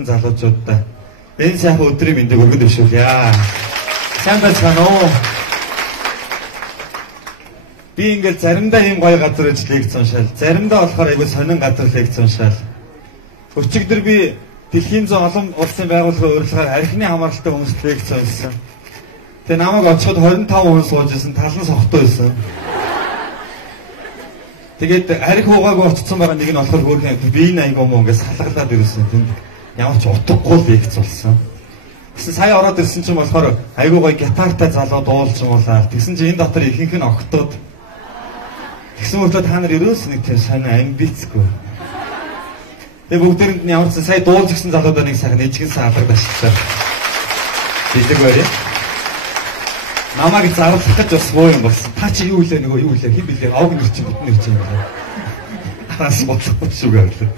залуучуудаа энэ сайхан өдрийн мэндийг өргөд өшүүлье. Сайн байцгаана уу? Би ингээд заримдаа ийм гоё газар иж лекц уншаал, заримдаа болохоор айгүй сонин газар лекц уншаал. Өчигдөр би дэлхийн зүүн олон улсын байгууллагын урилгаар архины хамааралтай хүмүүст лекц уншсан. Тэгээ намайг очиход 25 хүн сууж исэн, талан сохтой байсан. Тэгээд арх уугаагүй очсон байгаа нэг нь болохоор хөөрхөн биеийн аягүй мөн ингээд салгалаад ирсэн. Тэнд ямар ч утгагүй лекц болсон. Тэгсэн сая ороод ирсэн чинь болохоор аягүй гоё гитартай залуу дуулж уулаа. Тэгсэн чинь энэ дотор ихэнх нь огтуд. Тэгсэн мөртөө та нар ерөөс нэг тийм сонио амбицгүй. Тэгээ бүгдээрэнд нь ямар ч сая дуулж гисэн залуудаа нэг сайхан нэжгэнсэн алгад ашиглаа. Бидэг байраа. Намайг зарлах гэж бас боо юм болсон. Та чи юу илээ нөгөө юу илээ хин билээ авг нэр чинь бүтэн нэр чинь юм байна. Хаас бодлохгүй шүү гэрлээ.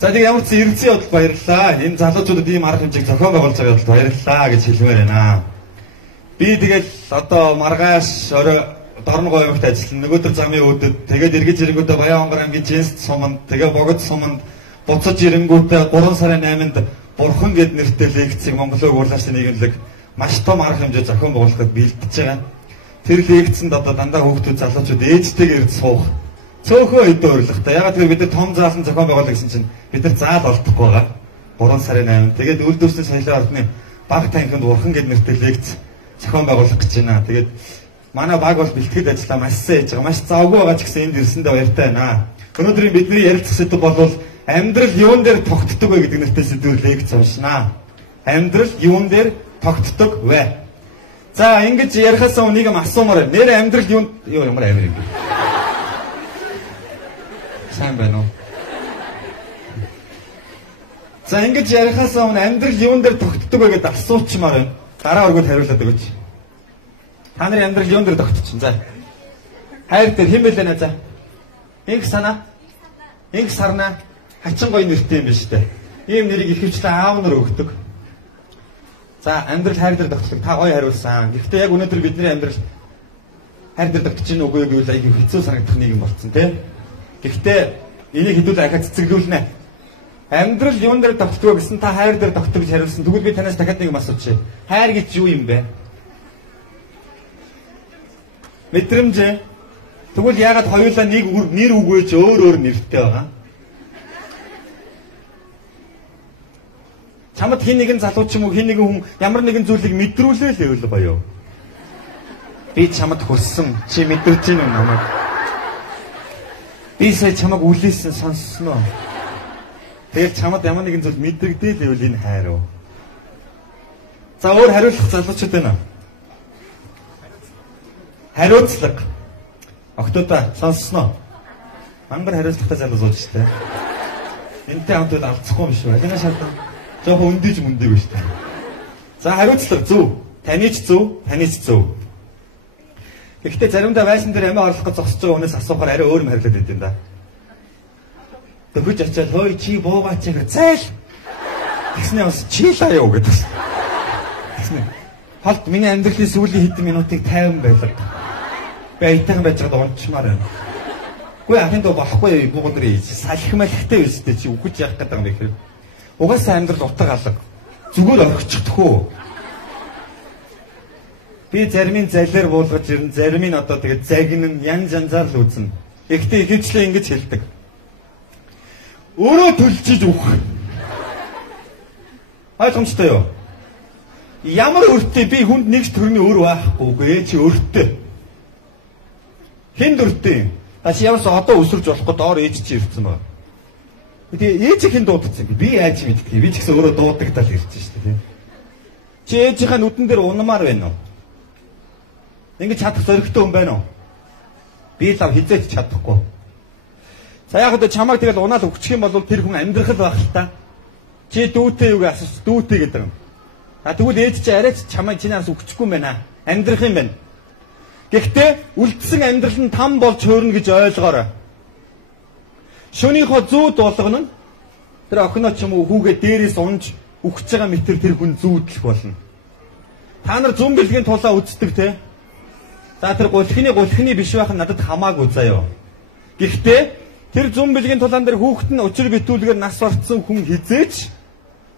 За тийм ямар ч эрдэнэ бодол баярлалаа. Энэ залуучуудад ийм арга хэмжээг зохион байгуулж байгаа бодол баярлалаа гэж хэлмээр байна. Би тэгэл одоо маргааш орой дорн гоёмогт ажиллана. Нөгөөдөр замын өөдөд тэгээд эргэж ирэнгүүтээ Баян-Хонгор аймгийн Жинст суманд тэгээд Богд суманд буцаж ирэнгүүтээ 3 сарын 8-нд Бурхан гэд нэртэй лекцийг Монголын урлаачны нийгэмлэг маш том арга хэмжээ зохион байгуулахад бэлдэж байгаа. Тэр лекцэнд одоо дандаа хүүхдүүд залуучууд ээжтэйгээр ирж суух. Цөөхөн өдөө урилгатай. Ягаад гэвэл бид нар том заалан зохион байгуулах гэсэн чинь бид нар заал олдохгүй байгаа. 3 сарын 8-нд. Тэгээд үйлдвэрчлийн соёлын ордны баг танхимд Бурхан гэд нэртэй лекц зохион байгуулах гэж байна. Тэгээд манай баг бол бэлтгэл ажиллаа маш сайн хийж байгаа. Маш завгүй байгаа ч гэсэн энд ирсэндээ баяртай байна. Өнөөдрийн бидний ярилцах сэдэв бол амьдрал юун дээр тогтдог вэ гэдэг нэртэй сэдвээр лекц уншнаа. Амьдрал юун дээр тогтдог вэ? За ингэж ярихаас өмнө нэг юм асуумаар байна. Нэр амьдрал юунд ямар амир юм бэ? Сайн байна уу? За ингэж ярихаас өмнө амьдрал юун дээр тогтдог вэ гэдээ асуучмаар байна. Дараа өргөд хариулаад өгөөч. Та нарын амьдрал юун дээр тогтчихно? За. Хайр дээр хэн бэлээ нэ за? Инх санаа? Инх сарнаа? Хачин гоё нэртэй юм биш үү? Ийм нэрийг ихэвчлэн аав нар өгдөг. За амьдрал хайр дээр тогтдог. Та гоё хариулсан. Гэхдээ яг өнөөдөр бидний амьдрал хайр дээр тогтож чинь үгүй гэвэл аягүй хэцүү санагдах нэг юм болцсон тийм. Гэхдээ энийг хэдүүл ахад цэцэглүүлнэ. Амьдрал юун дээр тогтдог гэсэн та хайр дээр тогтдог гэж хариулсан. Тэгвэл би танаас дахиад нэг юм асуучих. Хайр гэж юу юм бэ? Мэдрэмж. Тэгвэл яагаад хоёулаа нэг нэр үгүйч өөр нэртэй байгаа? Чамд хин нэгэн залууч юм уу хин нэгэн хүн ямар нэгэн зүйлийг мэдрүүлээ л байвал гоё. Би чамд хүссэн чи мэдэрч байна уу намайг? Би сая чамайг үлээсэн сонссноо. Тэгээд чамд ямар нэгэн зүйл мэдрэгдээ л байвал энэ хайр уу? За өөр хариулах залуучууд байна. Хариуцлага. Октоудаа сонссноо. Мангар хариуцлагатай залуу сууж штэ. Энтэй хамтад алцахгүй юм шүү. Алина шалтгаан жоохон өндийж мөндөг шүү дээ. За хариуцлага зөв. Танийч зөв, танийч зөв. Гэхдээ заримдаа байшин дээр амиа орлох гэж зогсож байгаа хүнээс асуухаар арай өөр юм хариулаад байд юм да. Тэгвч очиад хой чи буугаач гэр зайл. Тэгснээ бас чийлаа юу гэдэг. Тэгснээ. Холд миний амьдралын сүүлийн хэдэн минутыг 50 байлаа. Би айтайхан байж байгаад унчмаар байна. Үгүй ахын доо болохгүй буугдрий. Салхималхтай үстэй чи үхэж явах гэдэг юм бэ? Угаасаа амьдрал утга алга. Зүгээр орчихдохгүй. Би заримын залиар буулгаж ирнэ, зарим нь одоо тэгээд загнан янз янзаар л үзнэ. Ихтэй ихэвчлэн ингэж хэлдэг. Өөрөө төлжиж үх. Ойлгомжтой юу? Ямар өртөө би хүнд нэгж төрний өр байхгүй чи өртөө. Хэн өртөө? Та чи ямарс одоо өсөрж болохгүй доор ээж чи ирсэн байна. Тэгээ ээжийнхэн дуудсан юм. Би яаж мэддэг. Би ч гэсэн өөрөө дуудагдал ирж шүү дээ. Чи ээжийнхээ нүдэн дээр унамаар байна уу? Ингэж чадах зоригтой хүн байна уу? Би лав хизээч чадахгүй. За яг одоо чамайг тэгэл унаал өгчих юм бол тэр хүн амьдрах л байх л та. Чи дүүтэй юу гэж асууж дүүтэй гэдэг юм. А тэгвэл ээж чи арайч чамайг чинээс өгчихгүй юм байна. Амьдрах юм байна. Гэхдээ үлдсэн амьдрал нь там болж хөөрнө гэж ойлгоорой. Шөнийхөө зүүд болгоно нь тэр охиноо ч юм уу хүүгээ дээрээс унж үхэж байгаа мэтэр тэр хүн зүүдлэх болно. Та нар зүүн бэлгийн тулаа үздэг те. За тэр гулхины биш байх нь надад хамаагүй заяа. Гэхдээ тэр зүүн бэлгийн тулаан дээр хүүхэд нь учир битүүлгээр нас орцсон хүн хизээч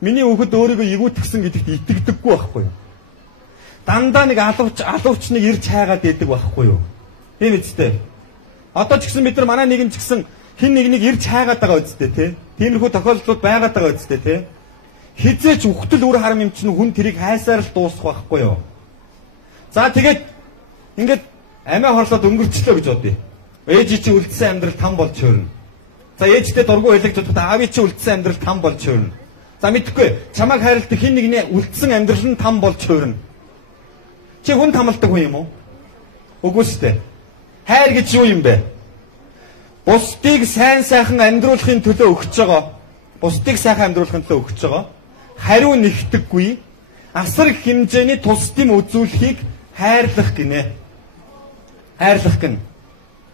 миний хүүхэд өөрийгөө игүүтгсэн гэдэгт итгэдэггүй байхгүй юу? Дандаа нэг алуучныг ирж хайгаад идэг байхгүй юу? Тийм үстэй. Одоо ч гэсэн бид нар манай нэгэн ч гэсэн хин нэгнийг ирж хайгаад байгаа үстэй тий. Тиймэрхүү тохиолдлууд байгаад байгаа үстэй тий. Хизээч үхтэл үр харам юм чинь хүн тэрийг хайсаар л дуусах байхгүй юу? За тэгээд ингээд амиа хорлоод өнгөрчлөө гэж бодъё. Ээж чи үлдсэн амьдрал там болж хөөрнө. За ээжтэй дургу хэлэж бодоход аав чи үлдсэн амьдрал там болж хөөрнө. За мэдхгүй чамайг хайрладаг хин нэгний үлдсэн амьдрал нь там болж хөөрнө. Чи хүн тамалдаг хүн юм уу? Үгүй шүү дээ. Хайр гэж юу юм бэ? Бусдыг сайн сайхан амьдруулахын төлөө өгч байгаа. Бусдыг сайхан амьдруулахын төлөө өгч байгаа. Хариу нэгтэггүй асар их хэмжээний тусдим үзүүлэхийг хайрлах гинэ. Хайрлах гин.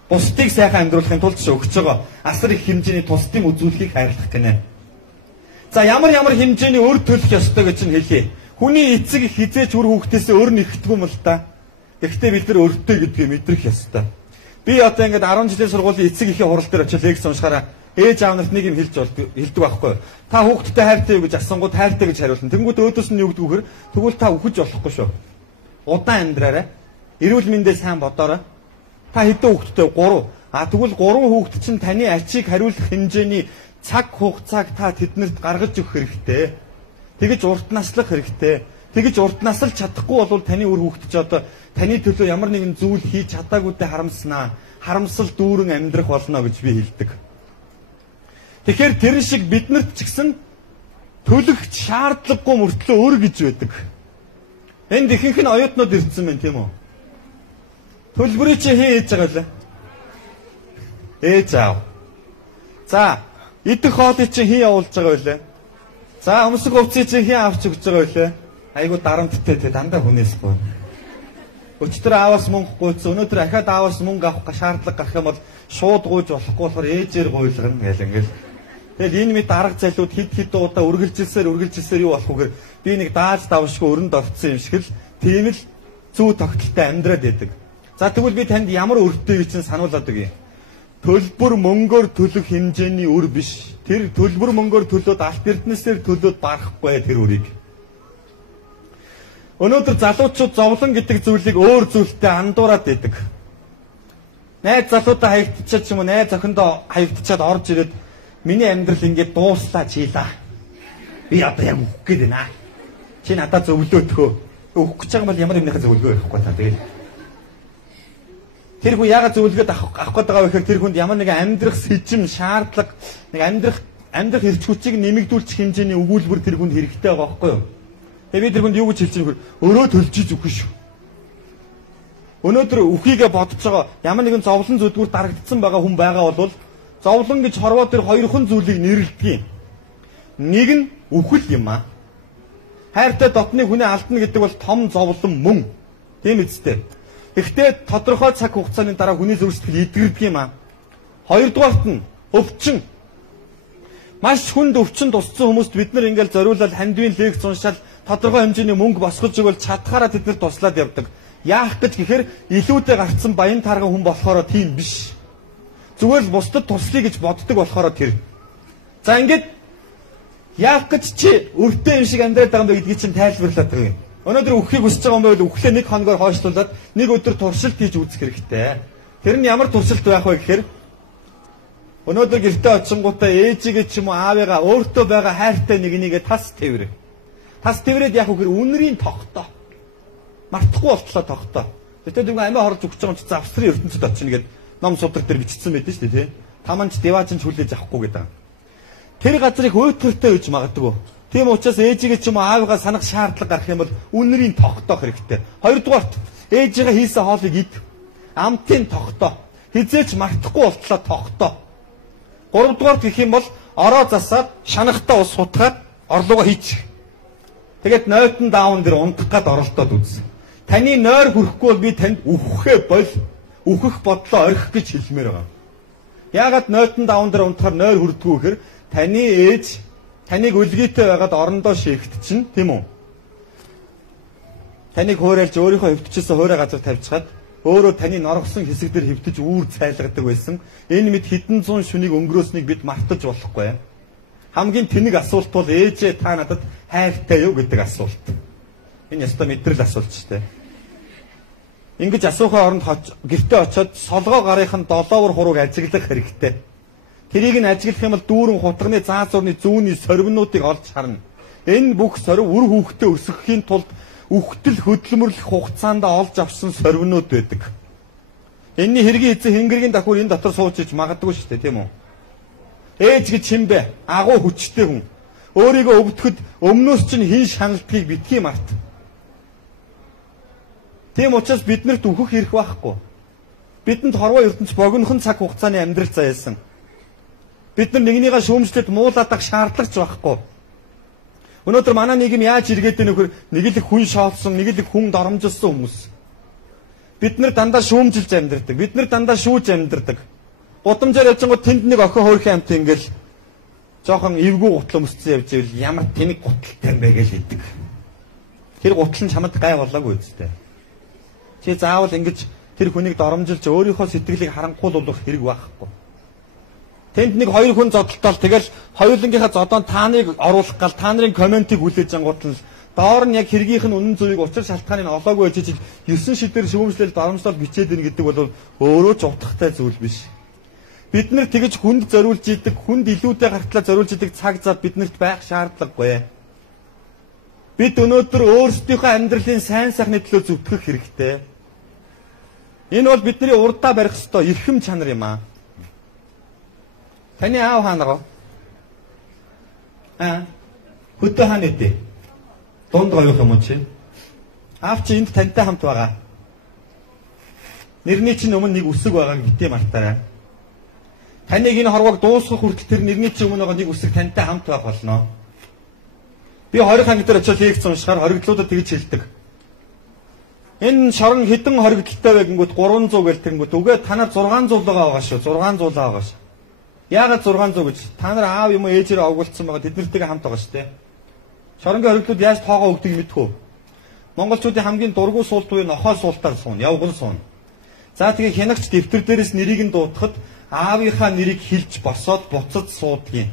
Бусдыг сайхан амьдруулахын тулд өгч байгаа асар их хэмжээний тусдим үзүүлэхийг хайрлах гинэ. За ямар хэмжээний өр төлөх ёстой гэж нь хэлье. Хүний эцэг их хизээч үр хүүхдээсээ өр нэгтгэв юм л та. Гэхдээ бид нар өртөө гэдгийг мэдрэх ёстой. Би одоо ингээд 10 жилийн сургуулийн эцэг эхийн хурал дээр очиж лекц уншихаараа ээж аав нарт нэг юм хэлдэг байхгүй. Та хүүхдтэй хайртай юу гэж асуунгууд хайртай гэж хариулна. Тэнгүүд өөдөөс нь юу гэдэг вөхөр тэгвэл та үхэж болохгүй шүү. Удаан амьдраарай. Эрүүл мэндээ сайн бодоорой. Та хэдэн хүүхдтэй 3. Тэгвэл 3 хүүхд чинь таны ачийг хариулах хэмжээний цаг хугацааг та тэднэрт гаргаж өгөх хэрэгтэй. Тэгэж урт наслах хэрэгтэй. Тэгэж урт наслж чадахгүй бол таны өр хүүхд ч одоо таны төлөө ямар нэгэн зүйл хийж чадаагүйдээ харамснаа. Харамсал дүүрэн амьдрах болно гэж би хэлдэг. Тэгэхээр тэр шиг биднэрт ч гэсэн төлөх шаардлагагүй мөртлөө өр гэж байдаг. Энд ихэнх нь оюутнууд ирсэн байна тийм үү? Төлбөрийг чи хин ээж байгаа лээ. Ээж аав. За, идэх хоолыг чи хин явуулж байгаа байлаа. За, өмсөх хувцсыг чи хин авч өгч байгаа байлаа. Айгуу дарамттай те дандаа хүнээсгүй. Өчтөр ааваас мөнгө гуйцсан. Өнөөдөр ахаад ааваас мөнгө авах шаардлага гарах юм бол шууд гуйж болохгүй болохоор ээжээр гуйлгана гэл ингээл. Тэгэл энэ мэд арга зайлууд хид удаа үргэлжилсээр юу болох вэхээр би нэг дааж давшгүй өрөнд орцсон юм шиг л тийм л зүү тогтолтой амьдраад байдаг. За тэгвэл би танд ямар өртөө гэж сануулад өгье. Төлбөр мөнгөөр төлөх хэмжээний өр биш. Тэр төлбөр мөнгөөр төлөөд алт эрдэнэсээр төлөөд барахгүй тэр өрийг. Өнөөдөр залуучууд зовлон гэдэг зүйлийг өөр зүйлтэй андуураад байдаг. Найз залуудаа хаягдчихад ч юм уу, найз охиндоо хаягдчихад орж ирээд миний амьдрал ингээд дууслаа чийлаа. Би одоо яг өгөх гээд байна. Чи надад зөвлөөдгөө. Өгөх гэж байгаа бол ямар юмнийхээ зөвлөгөө байхгүй та тэгэл. Тэр хүн яагаад зөвлөгөөд авах гээд байгаа вэ гэхээр тэр хүнд ямар нэгэн амьдрах сэжим, шаардлага, нэг амьдрах эрч хүчийг нэмэгдүүлчих хэмжээний өгүүлбэр тэр хүнд хэрэгтэй байгаа байхгүй юу? Тэгээ би тэр хүнд юу гэж хэлж байгаа вэ? Өрөө төлж өгөх шүү. Өнөөдөр үхийгээ бодож байгаа ямар нэгэн зовлон зүдгүүр дарагдсан байгаа хүн байгаа бол зовлон гэж хорвоо тэр хоёрхан зүйлийг нэрлэдэг юм. Нэг нь үхэл юм аа. Хайртай дотны хүнээ алдна гэдэг бол том зовлон мөн. Тийм үстэй. Гэхдээ тодорхой цаг хугацааны дараа хүний зүрх сэтгэл идэгэрдэг юм аа. Хоёрдугаарт нь өвчин. Маш хүнд өвчин тусцсан хүмүүст бид нар ингээл зориулаад хандвийн лекц уншаал тодорхой хэмжээний мөнгө босгож өгвөл чадхаараа тэд нар туслаад явдаг. Яах гэж гэхээр илүүтэй гарцсан баян тарган хүн болохоор тийм биш. Зүгээр л бусдад туслая гэж боддог болохоор тэр. За ингээд яах гэж чи өртөө юм шиг амьдраад байгаа юм бэ гэдгийг чинь тайлбарлаад байгаа юм. Өнөөдөр үххийг хүсэж байгаа юм байвал үхлээ нэг хоногоор хойшлуулад нэг өдөр туршилт хийж үзэх хэрэгтэй. Тэр нь ямар туршилт байх вэ гэхээр өнөөдөр гэртээ очингуудаа ээжигээ ч юм уу аавыгаа өөртөө байгаа хайртай нэгнийгээ тас тэврээ. Тас тэврээд яах вэ гэхээр үнэрийн тогтоо. Мартахгүй болтлоо тогтоо. Тэгтээ дүнгийн амиа хорж өгч байгаа юм чи завсрын ертөнцид очино гэд ном судраг дээр бичсэн байдаг шүү дээ тий. Таманч деваажин хүлээж авахгүй гэдэг. Тэр газрыг өөтөртэй гэж магадгүй. Тийм учраас ээжигээ ч юм уу аавыгаа санах шаардлага гарах юм бол үнэрийн тогтоох хэрэгтэй. Хоёрдугаарт ээжигээ хийсэн хоолыг ид. Амтын тогтоо. Хизээч мартахгүй болтлоо тогтоо. Гуравдугаарт гэх юм бол ороо засаад шанахтаа ус сутгаад орлогоо хийчих. Тэгээд нойтон даун дээр унтах гад оролдоод үз. Таны нойр хүрэхгүй бол би танд үххээ бол үхэх бодлоо орхих гэж хэлмээр байгаа. Яагаад нойтон даун дээр унтахаар нойр хүрдэггүй гэхээр таны ээж таныг үлгийтэй байгаад орондоо шийгдчихнэ, тийм үү? Таныг хуурайлж өөрийнхөө хөвтөчөөс хуурай газар тавьчихад өөрөө таны норгосон хэсэг дээр хөвтөж үүр цайлгадаг байсан. Энэ мэд хэдэн зуун шүнийг өнгөрөөснийг бид мартаж болохгүй. Хамгийн тэнэг асуулт бол ээжээ та надад хайртай юу гэдэг асуулт. Энэ яста мэдрэл асуулт шүү дээ. Ингэж асуухын оронд гэртээ очиод солгоо гарынхан 7 хурууг ажиглах хэрэгтэй. Тэрийг нь ажиглах юм бол дүүрэн хутганы заазуурны зүүнний сорвинуудыг олж харна. Энэ бүх сорив үр хүүхдээ өсгөхийн тулд үхтэл хөдөлмөрлөх хугацаанд олж авсан сорвинууд байдаг. Энэний хэргийн эзэн хэнгэргийн давхар энэ дотор сууж иж магадгүй шүү дээ, тийм үү? Ээж гэж хэн бэ? Агуу хүчтэй хүн. Өөрийгөө өвдөхөд өмнөөс чинь хин шаналдгийг битгий март. Тийм учраас биднэрт үхэх хэрэг байхгүй. Бидэнд хорвоо ертөнц богинохон цаг хугацааны амьдрал зайлсан. Бид нар нэгнийгээ шүүмжлээд муулаадах шаардлагач байхгүй. Өнөөдөр манай нийгэм яаж иргээд байна вөхөр нэг л хүн шоолсон, нэг л хүн доромжилсан хүмүүс. Бид нар дандаа шүүмжилж амьдардаг. Бид нар дандаа шүүж амьдардаг. Гудамжаар явжангууд тэнд нэг охин хөөрхөн амт ингээл жоохон эвгүй гутал өмсцэн явж ивэл ямар тэнэг гуталтай юм бэ гэж хэлдэг. Тэр гутал нь чамд гай болоогүй үстэй. Чи заавал ингэж тэр хүнийг доромжилж өөрийнхөө сэтгэлийг харанхуул болгох хэрэг байхгүй. Тэнд нэг хоёр хүн зодтолтол тэгэл хоёулангийнхаа зодоонд тааныг оруулах гал та нарын комментиг хүлээж ангуудл доор нь яг хэргийнх нь үнэн зөвийг учир шалтгааныг олоогүй гэж 9 шидээр шүүмжлэл доромжлол бичээд ийн гэдэг бол өөрөө ч утгатай зүйл биш. Бид нар тэгж хүнд зориулж идэг, хүнд илүүтэй гартлаа зориулж идэг цаг зав биднэрт байх шаардлагагүй. Бид өнөөдөр өөрсдийнхөө амьдралын сайн сайхны төлөө зүтгэх хэрэгтэй. Энэ бол бидний урдаа барих ёстой эрхэм чанар юм аа. Таны аав хаана гоо? Хөдөө хаана үдээ? Дунд гоёх юм уу чи? Аав чи энд тантай хамт байгаа. Нэрний чинь өмнө нэг үсэг байгааг битээ мартаарай. Таныг энэ хорвоог дуусгах хүртэл тэр нэрний чинь өмнө байгаа нэг үсэг тантай хамт байх болно. Би 20 анги дээр очиод лекц уншихаар хоригдлуудад тэгж хэлдэг. Энэ шорон хэдэн хоригдолтой байгингууд 300 гэл тэнгүүд үгээ танаар 600 байгаа шүү. 600 байгаа шүү. Яагаад 600 гэж? Та нар аав юм уу ээжээр овгуулсан байгаа тэднэртэйгээ хамт байгаа шүү дээ. Шоронгийн хоригдлууд яаж тоогоо өгдөг мэдхүү. Монголчуудын хамгийн дургуй суулт буюу нохой суултаар суун, явган суун. За тэгээ хянагч дэвтэр дээрээс нэрийг нь дуудахад аавынхаа нэрийг хэлж босоод буцаж суудгийн.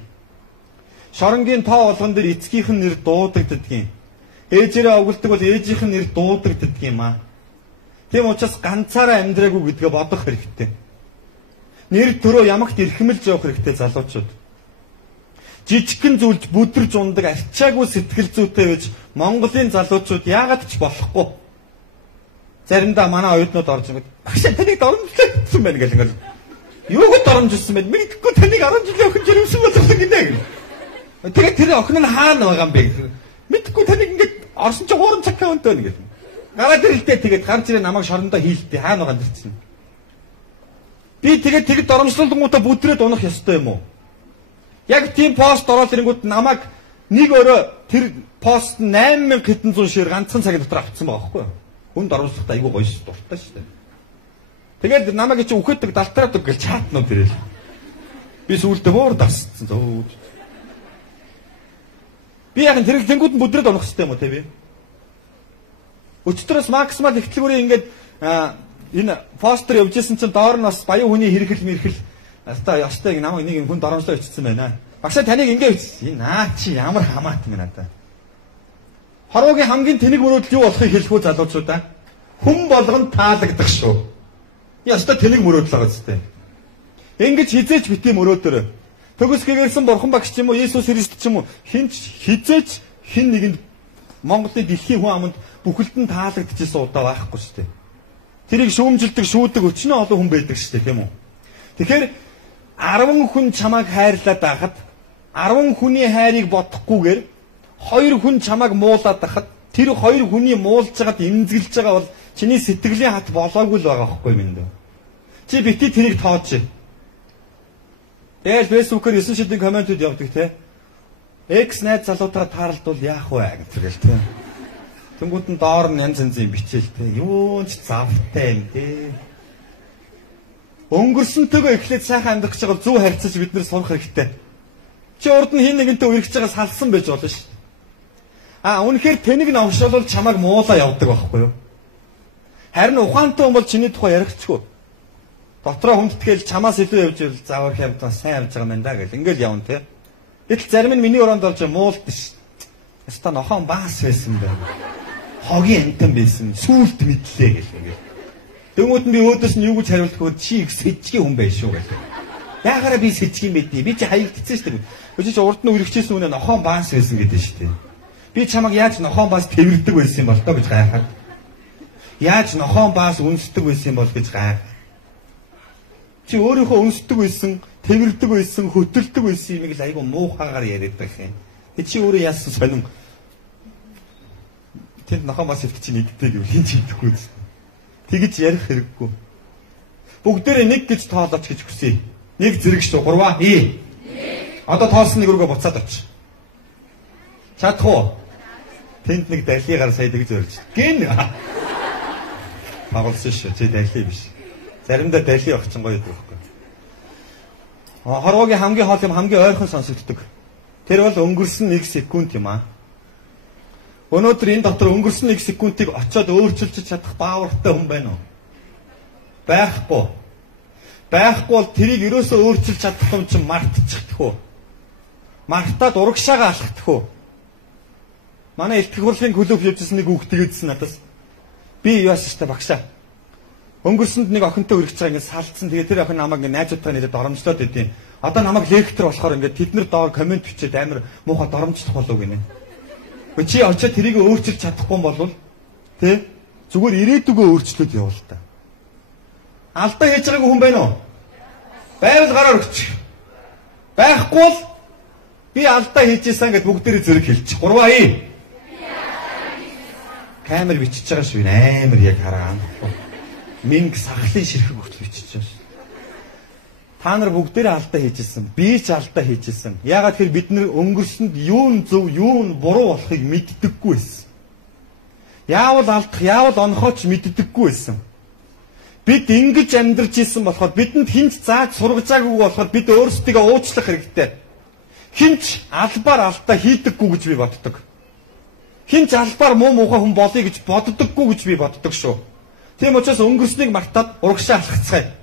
Шоронгийн тоо олгон дээр эцгийнх нь нэр дуудагддгийн. Ээжээрээ овгуулдаг бол ээжийнх нь нэр дуудагддаг юм аа. Тийм учраас ганцаараа амьдраагүй гэдгээ бодох хэрэгтэй. Нэр төрөө ямагт эрхэмлж явах хэрэгтэй залуучууд. Жижигхэн зүйлд бүдэрж ундаг арчаагүй сэтгэл зүйтэй байж Монголын залуучууд яагаад ч болохгүй. Заримдаа манай оюутнууд орж ирээд багшаа таныг доромжлсон байна гэл ингээл. Юуг доромжлсон бэ? Мэдхгүй таныг 10 жилийн охин жирэмсэн болгосон гинэ. Тэгээд тэр охин нь хаана байгаа юм бэ гэх. Мэдхгүй таныг ингээд орсон чи хуурын аккаунт байна гэл. Гараад ирэлтээ тэгээд гарч ирээ намайг шорондоо хийлтээ хаана байгаа юм дэрсэн. Би тэгээд тэгэд доромжлолгонгуудаа бүдрээд унах ёстой юм уу? Яг тийм пост ороод ирэнгүүт намайг нэг өрөө тэр пост 8000 хэдэн зуун шир ганцхан цагийн дотор авцсан байгаа байхгүй юу? Хүн доромжлохтаа айгүй гоё шүү дуртай шүү дээ. Тэгээд намайг чи үхээдэг далтараадаг гэж чатнууд ирэл. Би сүүлдээ хуур дарсцсан зөө. Би яг тэр тэнгууд нь бүдрээд унах хэрэгтэй юм уу те би? Өчтөрөөс максимал ихтлгүүрийн ингээд энэ постэр явжсэн чинь доор нь бас баян хүний хэрхэл мэрхэл ястай намайг нэг хүн доромжлоо ичсэн байна. Багшаа таныг ингэ ичсэн. Энэ чи ямар хамаат юм надаа. Хорвогийн хамгийн тэнэг мөрөөдөл юу болохыг хэлэхгүй залуучуудаа. Хүн болгон таалагдах шүү. Ястай тэнэг мөрөөдөл байгаа зү. Ингэж хизээч битээ мөрөөдөр. Төгс гэгэрсэн бурхан багш ч юм уу Есүс Христ ч юм уу хинч хизээч хин нэгэнд Монголын дэлхийн хүн аманд бүхэлд нь таалагдчихсан удаа байхгүй шүү дээ. Тэрийг шүүмжилдэг, шүүдэг өчнөө олон хүн байдаг шүү дээ, тийм үү? Тэгэхээр 10 хүн чамайг хайрлаад байхад 10 хүний хайрыг бодохгүйгээр 2 хүн чамайг муулаад байхад тэр 2 хүний муулж байгаад эмзэглэж байгаа бол чиний сэтгэлийн хат болоогүй л байгаа байхгүй юм даа. Чи бити тэрийг тооч. Тэгэл фэйсбүүкээр 9 шидийн комментүүд явдаг те. X найз залуутайгаа таарлдвал яах вэ гэх тийм. Тэнгүүд нь доор нь янз янзын бичээл те. Юу ч завтай юм те. Өнгөрсөнтэйгөө эхлээд сайхан амьдрах гэж байгаа зөв харьцаж бид нэр сурах хэрэгтэй. Чи урд нь хин нэгэнтэй үргэлж байгаа салсан байж болно ш. Үнэхээр тэнэг навшуулвал чамайг муулаа явдаг байхгүй юу? Харин ухаантай хүн бол чиний тухай ярихчгүй. Дотроо хүндтгэл чамаас илүү явж ирэл заавар хямдаа сайн явж байгаа юм да гэл ингээл явна те. Гэтэл зарим нь миний өрөөнд болж муулт ш. Яста нохоон баас байсан байна. Хогийн амтан байсан. Сүулт мэдлээ гэх юм. Дөнгөд нь би өөдөөс нь юу гэж хариултгүй чи их сэжгийн хүн байж шүү гэх. Яагараа би сэжгийн мэдээ. Би чи хаягдчихсан шүү дээ. Өчиж урд нь үргэжсэн үнэ нохоон баас байсан гэдэг шүү дээ. Би чамайг яаж нохоон баас тэрвэрдэг байсан юм бол тоо гэж гайхаад. Яаж нохоон баас үнсдэг байсан бол гэж гайх. Чи өөрийнхөө үнсдэг байсан, тэрвэрдэг байсан, хөтөлдөг байсан юмыг л айгүй муухайгаар яриад байх юм. Чи өөрөө яасан сонин. Тэнд нохоон баас ихт чи нэгддэг юм хин ч идэхгүй. Тэгэж ярих хэрэггүй. Бүгдээрээ нэг гэж тоолооч гэж хүсье. Нэг зэрэг шүү. 3 хий. Одоо тоолсон нэг рүүгээ буцаад оч. Чадах уу? Тэнд нэг далигаар сая тэгж өрж. Гин. Багуулсан шүү. Чи дали биш. Заримдаа дали явах чинь гоё байдаг байхгүй. Хорвоогийн хамгийн хоол юм хамгийн ойрхон сонсогддог. Тэр бол өнгөрсөн 1 секунд юм аа. Өнөөдөр энэ дотор өнгөрсөн 1 секундыг очиод өөрчилж чадах баавартай хүн байна уу? Байхгүй. Байхгүй бол тэрийг ерөөсөө өөрчилж чадах юм чинь мартчихдах уу? Мартаад урагшаага алхдах уу? Манай элтгэх хурлын клуб явжсэн нэг үг тэгээдсэн надаас. Би яасан ч та багшаа. Өнгөрсөнд нэг охинтой үргэлж байгаа ингээд салцсан. Тэгээ тэр охин намайг ингээд найзуудтай нэрэд доромжлоод идэв. Одоо намайг лектор болохоор ингээд тэд нар доор комент бичээд амар муухай доромжлох болов гинэ. Чи очиод тэрийг өөрчилж чадахгүй бол тий зүгээр ирээдүгөө өөрчлөөд явал та. Алдаа хийж байгаагүй хүн байна уу? Байвал гараар өгч. Байхгүй бол би алдаа хийжсэн гэд бүгдээрээ зэрэг хэлчих. 3 хий. Камер бичиж байгаа шүү. Амар яг хараа. Минг сахлын ширхэг хүртэл бичиж байгаа шүү. Та нар бүгдээрээ алдаа хийжсэн. Би ч алдаа хийжсэн. Яагаад тэгэхээр бид нэр өнгөрсөнд юу нь зөв, юу нь буруу болохыг мэддэггүй байсан. Яавал алдах, яавал онохооч мэддэггүй байсан. Бид ингэж амьдарч исэн болохоор бидэнд хинч зааж сургажаагүй болохоор бид өөрсдийгөө уучлах хэрэгтэй. Хинч албаар алдаа хийдэггүй гэж би боддог. Хинч албаар муу муухай хүн болъё гэж боддоггүй гэж би боддог шүү. Тийм учраас өнгөрснийг мартаад урагшаа алхацгаая.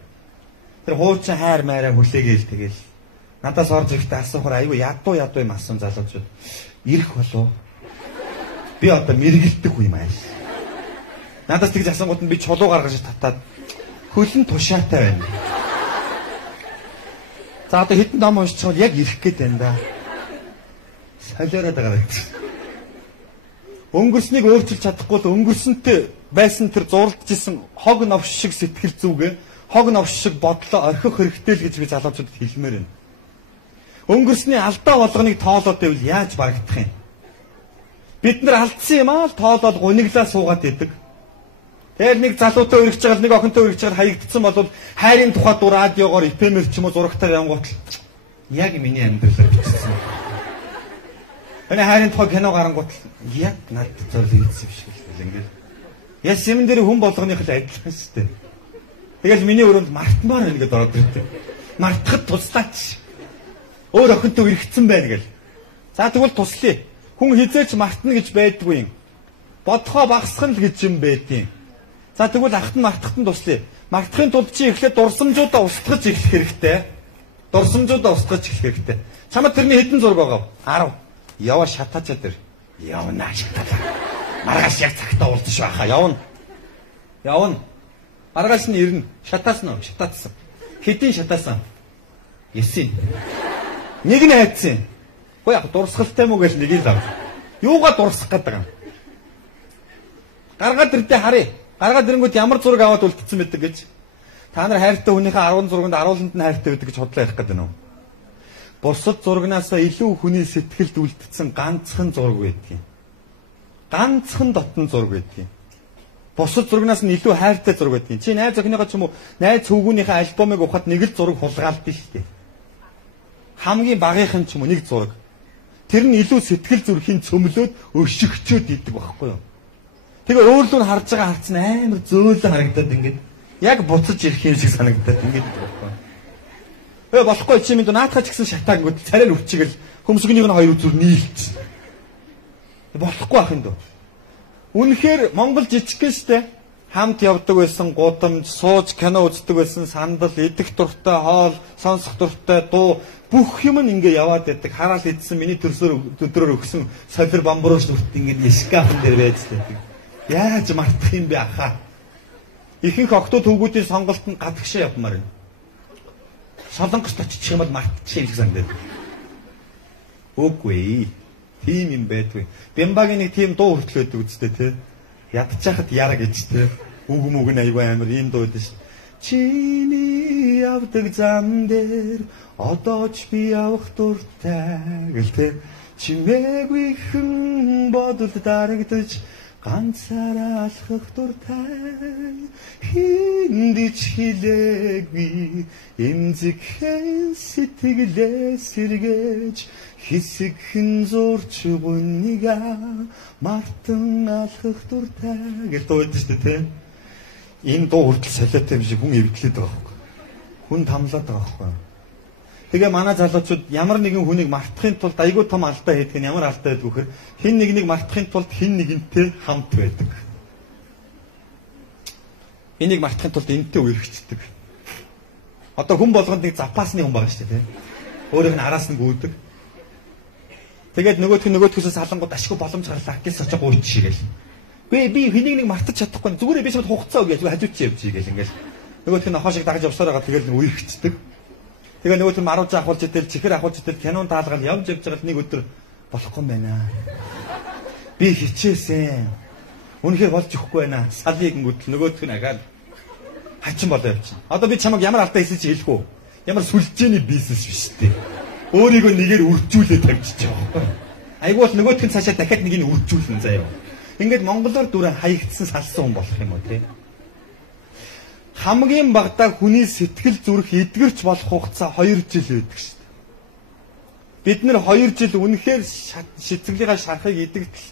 Тэр хуучин хайр майраа хүлээгээл тэгэл. Надаас орж ирэхдээ асуухаар айгүй ядуу юм асуун залуучууд. Ирэх болов. Би одоо мэргэлдэх үе юм ааш. Надаас тэгж асуунгууд нь би чулуу гаргаж татаад хөлн тушаатай байна. За одоо хэдэн ном уншчихвал яг ирэх гээд байна да. Солиороод байгаа байх. Өнгөрснийг өөрчилж чадахгүй л өнгөрсөнтэй байсан тэр зурлаж исэн хог новш шиг сэтгэл зүгээ, хог новш шиг бодлоо орхих хэрэгтэй л гэж би залуучуудад хэлмээр байна. Өнгөрсний алдаа болгоныг тоолоод байвал яаж барагдах юм? Бид нар алдсан юм аа л тоолоод гуниглаа суугаад идэг. Тэгэл нэг залуутай өргөж байгаа, нэг охинтой өргөж байгаа хаягдсан бол хайрын тухай дуу радиогоор эфемер ч юм уу зурагтаар явангуут яг миний амьдралаар бичсэн. Эний хайрын тухай кино гарангуут яг надад зориг ийдсэн биш гэл ингээд. Яс юм дээр хүн болгоных л адилхан шүү дээ. Тэгэл миний өрөөнд мартмаар байна гэдээ ороод ирдэ. Мартахад туслаач. Өөр охинтой өргөцсөн байна гэл. За тэгвэл туслая. Хүн хизээч мартна гэж байдгүй юм. Бодхоо багсах нь л гэж юм байдیں۔ За тэгвэл ахт нь мартахад нь туслая. Мартахын тулд чи эхлээд дурсамжуудаа устгаж эхлэх хэрэгтэй. Дурсамжуудаа устгаж эхлэх хэрэгтэй. Чамд тэрний хэдэн зураг байгаа вэ? 10. Яваа шатаачаа тэр. Явна шатаалаа. Маргааш яг цагтаа уулзах байхаа. Явна. Явна. Маргааш нь ирнэ. Шатаасан уу? Шатаацсан. Хэдийн шатаасан? 9. Нэг нь хайцсан. Хөөе яг дурсгалтай мүү гэж нэгийг лав. Юугаа дурсах гэдэг юм? Гаргаад ирдэ харъя. Гаргаад ирэнгүүт ямар зураг аваад үлдсэн байдаг гэж. Та нар хайртай хүнийхээ 10 зурганд 10-нд нь хайртай байдаг гэж бодлоо ярих гэдэг нь үү? Бусад зурагнаасаа илүү хүний сэтгэлд үлдсэн ганцхан зураг байдгийг. Ганцхан дотн зураг байдгийг. Бусад зурагнаас нь илүү хайртай зураг байдгийг. Чи найз охиныхоо ч юм уу найз хүүгийнхээ альбомыг ухаад нэг л зураг хулгаалдсан шүү дээ. Хамгийн багийнхан ч юм уу нэг зураг. Тэр нь илүү сэтгэл зүрхийн цөмлөөд өшигчөөд идэг байхгүй юу? Тэгээ өөрлөө нь харж байгаа харц нь амар зөөлөн харагдаад ингээд яг буцаж ирэх юм шиг санагдаад ингээд байхгүй. Болохгүй чи минь наатах ч гэсэн шатаа ингээд царай нь өвчгөл хөмсгөнийх нь хоёр үзүр нийлж. Болохгүй ах юм дөө. Үнэхээр Монгол жижигхэн штэ. хамт явдаг байсан гудамж, сууж кино үздэг байсан сандал, идэх дуртай хоол, сонсох дуртай дуу бүх юм ингээ яваад байдаг. Хараал идсэн миний өдрөөр өгсөн солир бамбарууш нүрт ингээ эскафн дээр байж байдаг. Яаж мартах юм бэ ахаа? Ихэнх охтууд хүүгүүдийн сонголтод гадагшаа явмаар байна. Солонгост очих юм бол мартчих юм шиг санагдав. Үгүй. Тим юм байдгүй. Бямбагийн нэг тим дуу хүртэл өгдөг үстэй те. Ядчихад яра гэж те. Үг мөг нь аягүй амар ийм дуу дээ ш. Чиний явдаг зам дээр одоо ч би явах дуртай гэл те. Чимээгүй хэн бодол дарагдаж ганцаараа алхах дуртай хиндич хилээгүй эмзэгхэн сэтгэлээ сэргээж хэсэгхэн зурч бүнийга мартан алхах дуртай гэж дуудаж штэ тэ. Энэ дуу хүртэл солиотой юм шиг хүн эвдлээд байгаа байхгүй. Хүн тамлаад байгаа байхгүй. Тэгээ манай залуучууд ямар нэгэн хүнийг мартахын тулд айгүй том алдаа хийдэг нь ямар алдаа байдаг вөхөр хин нэг мартахын тулд хин нэгэнтэй хамт байдаг. Энийг мартахын тулд энэтэй үерхчихдэг. Одоо хүн болгонд нэг запасны хүн байгаа шүү дээ. Өөрийнх нь араас нь гүйдэг. Тэгээд нөгөөдхөөс салангууд ашгүй боломж гарлаа гэж очиж гуйч шигээл. Би хэнийг нэг мартаж чадахгүй зүгээр би шууд хугацаа өгье гэж хажууд чи явж игээл ингээл. Нөгөөдх нь охоо шиг дагаж явсаар байгаа тэгэл үерхчихдэг. Тэгээ нөгөөдхөн марууж ахуулж идэл, чихэр ахуулж идэл, кинон таалгаад явж байгаа нэг өдөр болохгүй юм байна. Би хичээсэн. Үнэхээр болж өгөхгүй байна. Салыг ингэвэл нөгөөдхөн агаад хачин болоо явчихна. Одоо би чамайг ямар алдаа хийсэн чи хэлэх үү? Ямар сүлжээний бизнес биш үү? Өөрийгөө нэгээр үржүүлээ тавьчих жоохгүй. Айгуул нөгөөдхөн цаашаа дахиад нэг нь үржүүлнэ заяа. Ингээд монголоор дүрэн хаягдсан салсан хүн болох юм уу те? Хамгийн багадаа хүний сэтгэл зүрх эдгэрч болох хугацаа 2 жил байдаг шүү дээ. Бид нэр 2 жил үнэхээр сэтгэлийнхаа шарахыг эдгэгдэл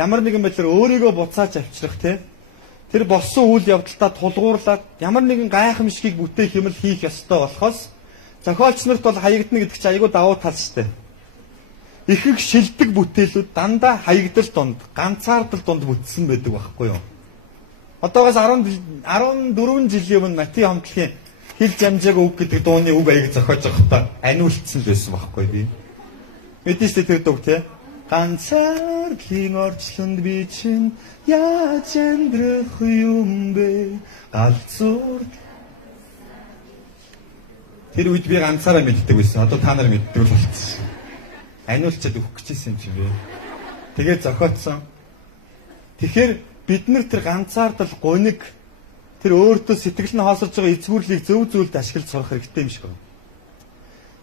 ямар нэгэн байдлаар өөрийгөө буцааж авчрах те. Тэр болсон үйл явдалтаа тулгуурлаад ямар нэгэн гайхамшигыг бүтээх юм л хийх ёстой болохоос зохиолч нарт бол хаягдана гэдэг чинь айгүй давуу тал шүү дээ. Ихэнх шилдэг бүтээлүүд дандаа хаягдал донд, ганцаардал донд бүтсэн байдаг байхгүй юу? Одоогоос 14 жилийн өмнө Мати хамтлагийн хил жамжааг үг гэдэг дууны үг аяг зохиож байхдаа аниулцсан л байсан байхгүй би. Мэдээж тэр дуу те. Ганцаардлын орчлонд би чинь яаж амьдрах юм бэ? Галзуур. Тэр үед би ганцаараа мэддэг байсан. Одоо та нар мэддэг л болчихсон. Аниулчаад өгөх гэжсэн юм чи би. Тэгээд зохиоцсон. Тэгэхээр бид нар тэр ганцаардал гоник тэр өөртөө сэтгэл нь хоосорж байгаа эзгүүрлийг зөв зүйлд ашиглаж сурах хэрэгтэй юм шиг байна.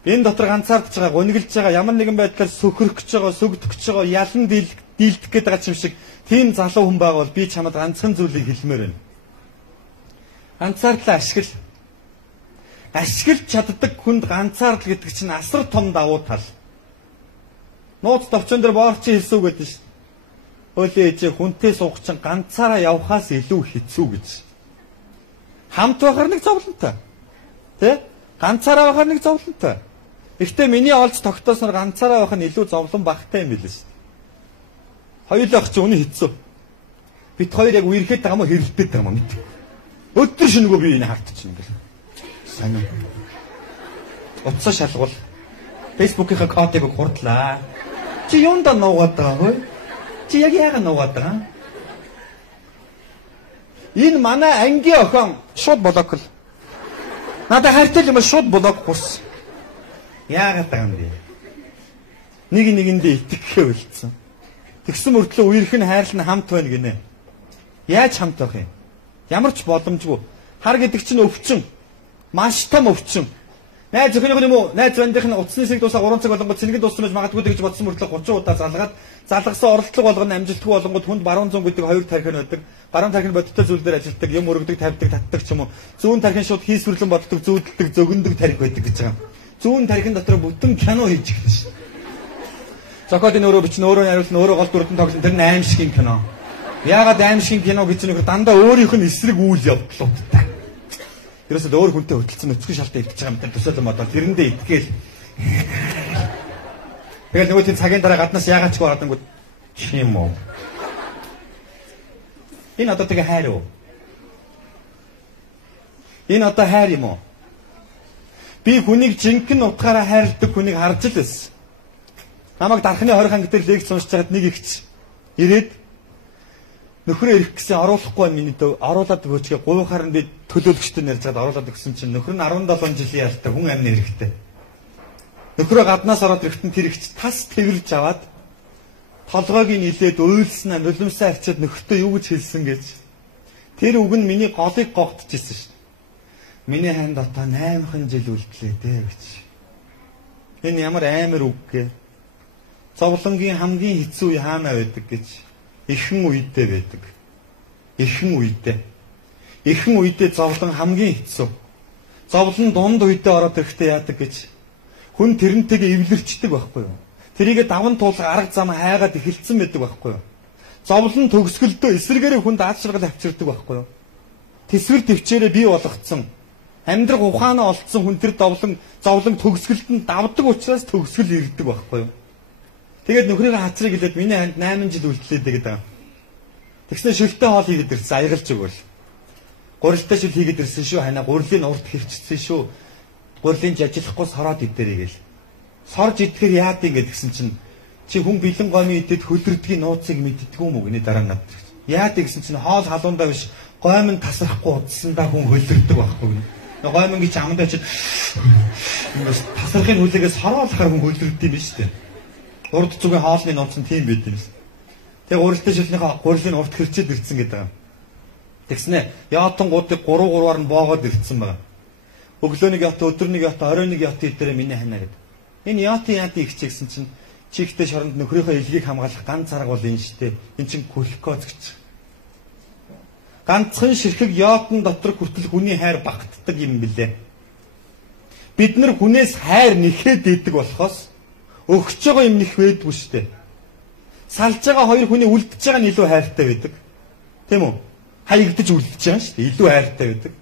Энэ дотор ганцаардж байгаа, гониглж байгаа, ямар нэгэн байдлаар сөхөрөх гэж байгаа, сүгдэх гэж байгаа, ялан дийлдэх гээд байгаа юм шиг тийм залуу хүн байвал би чамд ганцхан зүйлийг хэлмээр байна. Ганцаардлаа ашиглаж чаддаг хүнд ганцаардл гэдэг чинь асар том давуу тал. Нууц товчон дээр боорчин хэлсүү гэдэг шүү. Хөөлийн ээжээ хүнтэй суух чинь ганцаараа явхаас илүү хэцүү гэж. Хамт байхаар нэг зовлонтой. Тэ? Ганцаараа байхаар нэг зовлонтой. Гэхдээ миний олж тогтоосноор ганцаараа байх нь илүү зовлон багтай юм билээ шүү. Хоёулаа ч үнэ хэцүү. Бид хоёр яг үерхэд байгаа мó хэрэлдээд байгаа мó мэд. Өдөр шингөө би энэ хартчихна гэл. Сайн уу? Утсаа шалгуул. Facebook-ийн кодыг хурдлаа. Чи юунд нуугаад байгаа хөөе? Чи яг яагаад нуугаад байгаа? Энэ манай ангийн охин шууд блокл. Надад хайртай юм шууд блок хурс. Яагаад байгаа юм бэ? Нэг нэгэндээ итгэхээ үлдсэн. Тэгсэн мөртлөө үерх нь хайрлан хамт байна гинэ. Яаж хамт байх юм? Ямар ч боломжгүй. Хар гэдэг чинь өвчин. Маш том өвчин. Найз зөвхөн юм уу? Найз бандийнх нь утасны сэг дуусаа 3 цаг болгоод цэнгэд дуусна гэж магадгүй гэж бодсон мөртлөө 30 удаа залгаад залгасан оролдлого болгоно амжилтгүй болгонгод хүнд баруун зүүн гэдэг хоёр тархин байдаг. Баруун тархин бодиттой зүйл дээр ажилтдаг, юм өргөдөг, тавьдаг, татдаг ч юм уу. Зүүн тархин шууд хийсвэрлэн боддог, зүүдэлдэг, зөгөндөг тархи байдаг гэж байгаа. Зүүн тархин дотор бүтэн кино хийж эхэлсэн шүү. Зохиолын өөрөө бичнэ, өөрөө хариулна, өөрөө гол дүрдэн тоглоно. Тэр нь аимшигын кино. Яагаад аимшигын кино гэж нөхөр дандаа өөрийнх нь эсрэг үйл явдлуудтай. Ерөөсөө өөр хүнтэй хөдөлсөн өцгөн шалтаа ивдэж байгаа юм даа төсөөлөн бодвол тэрэндээ итгээл. Тэгэл нөгөө тийм цагийн дараа гаднаас яагаад ч гараад ангууд чим үү. Энэ одоо тэгээ хайр уу? Энэ одоо хайр юм уу? Би хүнийг жинхэнэ утгаараа хайрладаг хүнийг харж л байсан. Намайг дархны 20 анги дээр лекц уншиж байгаад нэг ихч ирээд нөхрөө ирэх гэсэн оруулахгүй миний дөө оруулаад өгөөчгээ гуйхаар нь би төлөөлөгчтэй ярьж байгаад оруулаад өгсөн чинь нөхөр нь 17 жилийн ялтай хүн амны хэрэгтэй. Нөхрөө гаднаас ороод ирэхдээ тэр ихч тас тэрвэрж аваад толгойг нь илээд уйлснаа нулимсаа арчаад нөхөртөө юу гэж хэлсэн гэж. Тэр үг нь миний голыг гогдчихсэн шүү дээ. Миний ханд одоо 8хан жил үлдлээ дээ гэж. Энэ ямар амар үг гээ. Зовлонгийн хамгийн хэцүү үе хаанаа байдаг гэж. Эхэн үедээ байдаг. Эхэн үедээ. Эхэн үедээ зовлон хамгийн хэцүү. Зовлон дунд үедээ ороод ирэхдээ яадаг гэж. Хүн тэрнтэйгээ эвлэрчдэг байхгүй юу? Тэрийгэ даван туулах арга зам хайгаад эхэлсэн байдаг байхгүй юу? Зовлон төгсгөлдөө эсрэгээрээ хүнд ад шаргал авчирдаг байхгүй юу? Тэсвэр төвчээрээ бий болгоцсон. Амьдрах ухаанаа олцсон хүн тэр зовлон төгсгөлд нь давдаг учраас төгсгөл ирдэг байхгүй юу? Тэгээд нөхрийгөө хацрыг хэлээд миний ханд 8 жил үлдлээ гэдэг. Тэгснэ шөлтөө хоол хийгээд ирсэн аягалж өгөөл. Гурилтай шил хийгээд ирсэн шүү ханаа гурилын урд хөвчсөн шүү. Гурилын жажлахгүй сороод идэрэй гээл. Сорж идэхээр яадыг гэдгсэн чинь чи хүн бэлэн гомын идэд хөлөрдгийн нууцыг мэддэггүй юм уу гэнэ дараа нь над. Яад гэсэн чинь хоол халуундаа биш гомын тасрахгүй удсандаа хүн хөлөрдөг байхгүй гэнэ. Гомын гэж аманд очиж тасрахын хүлээгээс сороолохоор хүн хөлөрдөг юм шүү дээ. Урд зүгийн хоолны нууц нь тийм байд юм шүү. Тэгээ гурилтай шилнийхээ гурилын урд хэрчээд ирсэн гэдэг. Тэгснэ яатан гуудыг 3-3-аар нь боогоод ирсэн байгаа. Өглөөний ят, өдрөний ят, оройны ят дээр миний ханаа гэдэг. Энэ яатын ихчээсэн чинь чихтэй шоронд нөхрийнхөө илгийг хамгаалах ганц арга бол энэ шүү дээ. Энд чинь глюкоз гэж. Ганцхан ширхэг яатан дотор хүртэл хүний хайр багтдаг юм билээ. Бид нар хүнээс хайр нэхэд идэг болохоос өгч байгаа юм нэх байдгүй шүү дээ. Салж байгаа хоёр хүний үлдэж байгаа нь илүү хайртай байдаг. Тийм үү? Хаягдаж үлдэж байгаа шүү дээ. Илүү хайртай байдаг.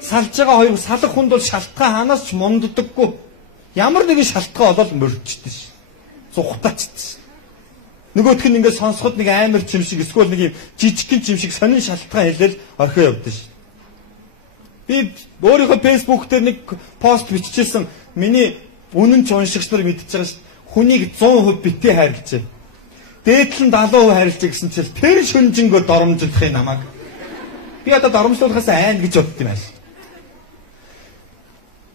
Салж байгаа хоёр салах хүнд бол шалтгаан ханаас ч мунддаггүй. Ямар нэгэн шалтгаан болол мөрчдөг ш. Зүхтаачдсан. Нөгөөх нь ингээд сонсоход нэг амар чим шиг эсвэл нэг юм жижигхэн чим шиг сонин шалтгаан хэлэл орхио явдсан ш. Би өөрийнхөө фэйсбүүк дээр нэг пост биччихсэн. Миний үнэн ч уншигч нар мэдчихэж байгаа ш. Хүнийг 100% битээ хайрлажээ. Дээдлэн 70% хайрлажээ гэсэн чил тэр шүнжэнгөө доромжлохын намайг. Би одоо доромжлуулахаас айн гэж бодд юм ааш.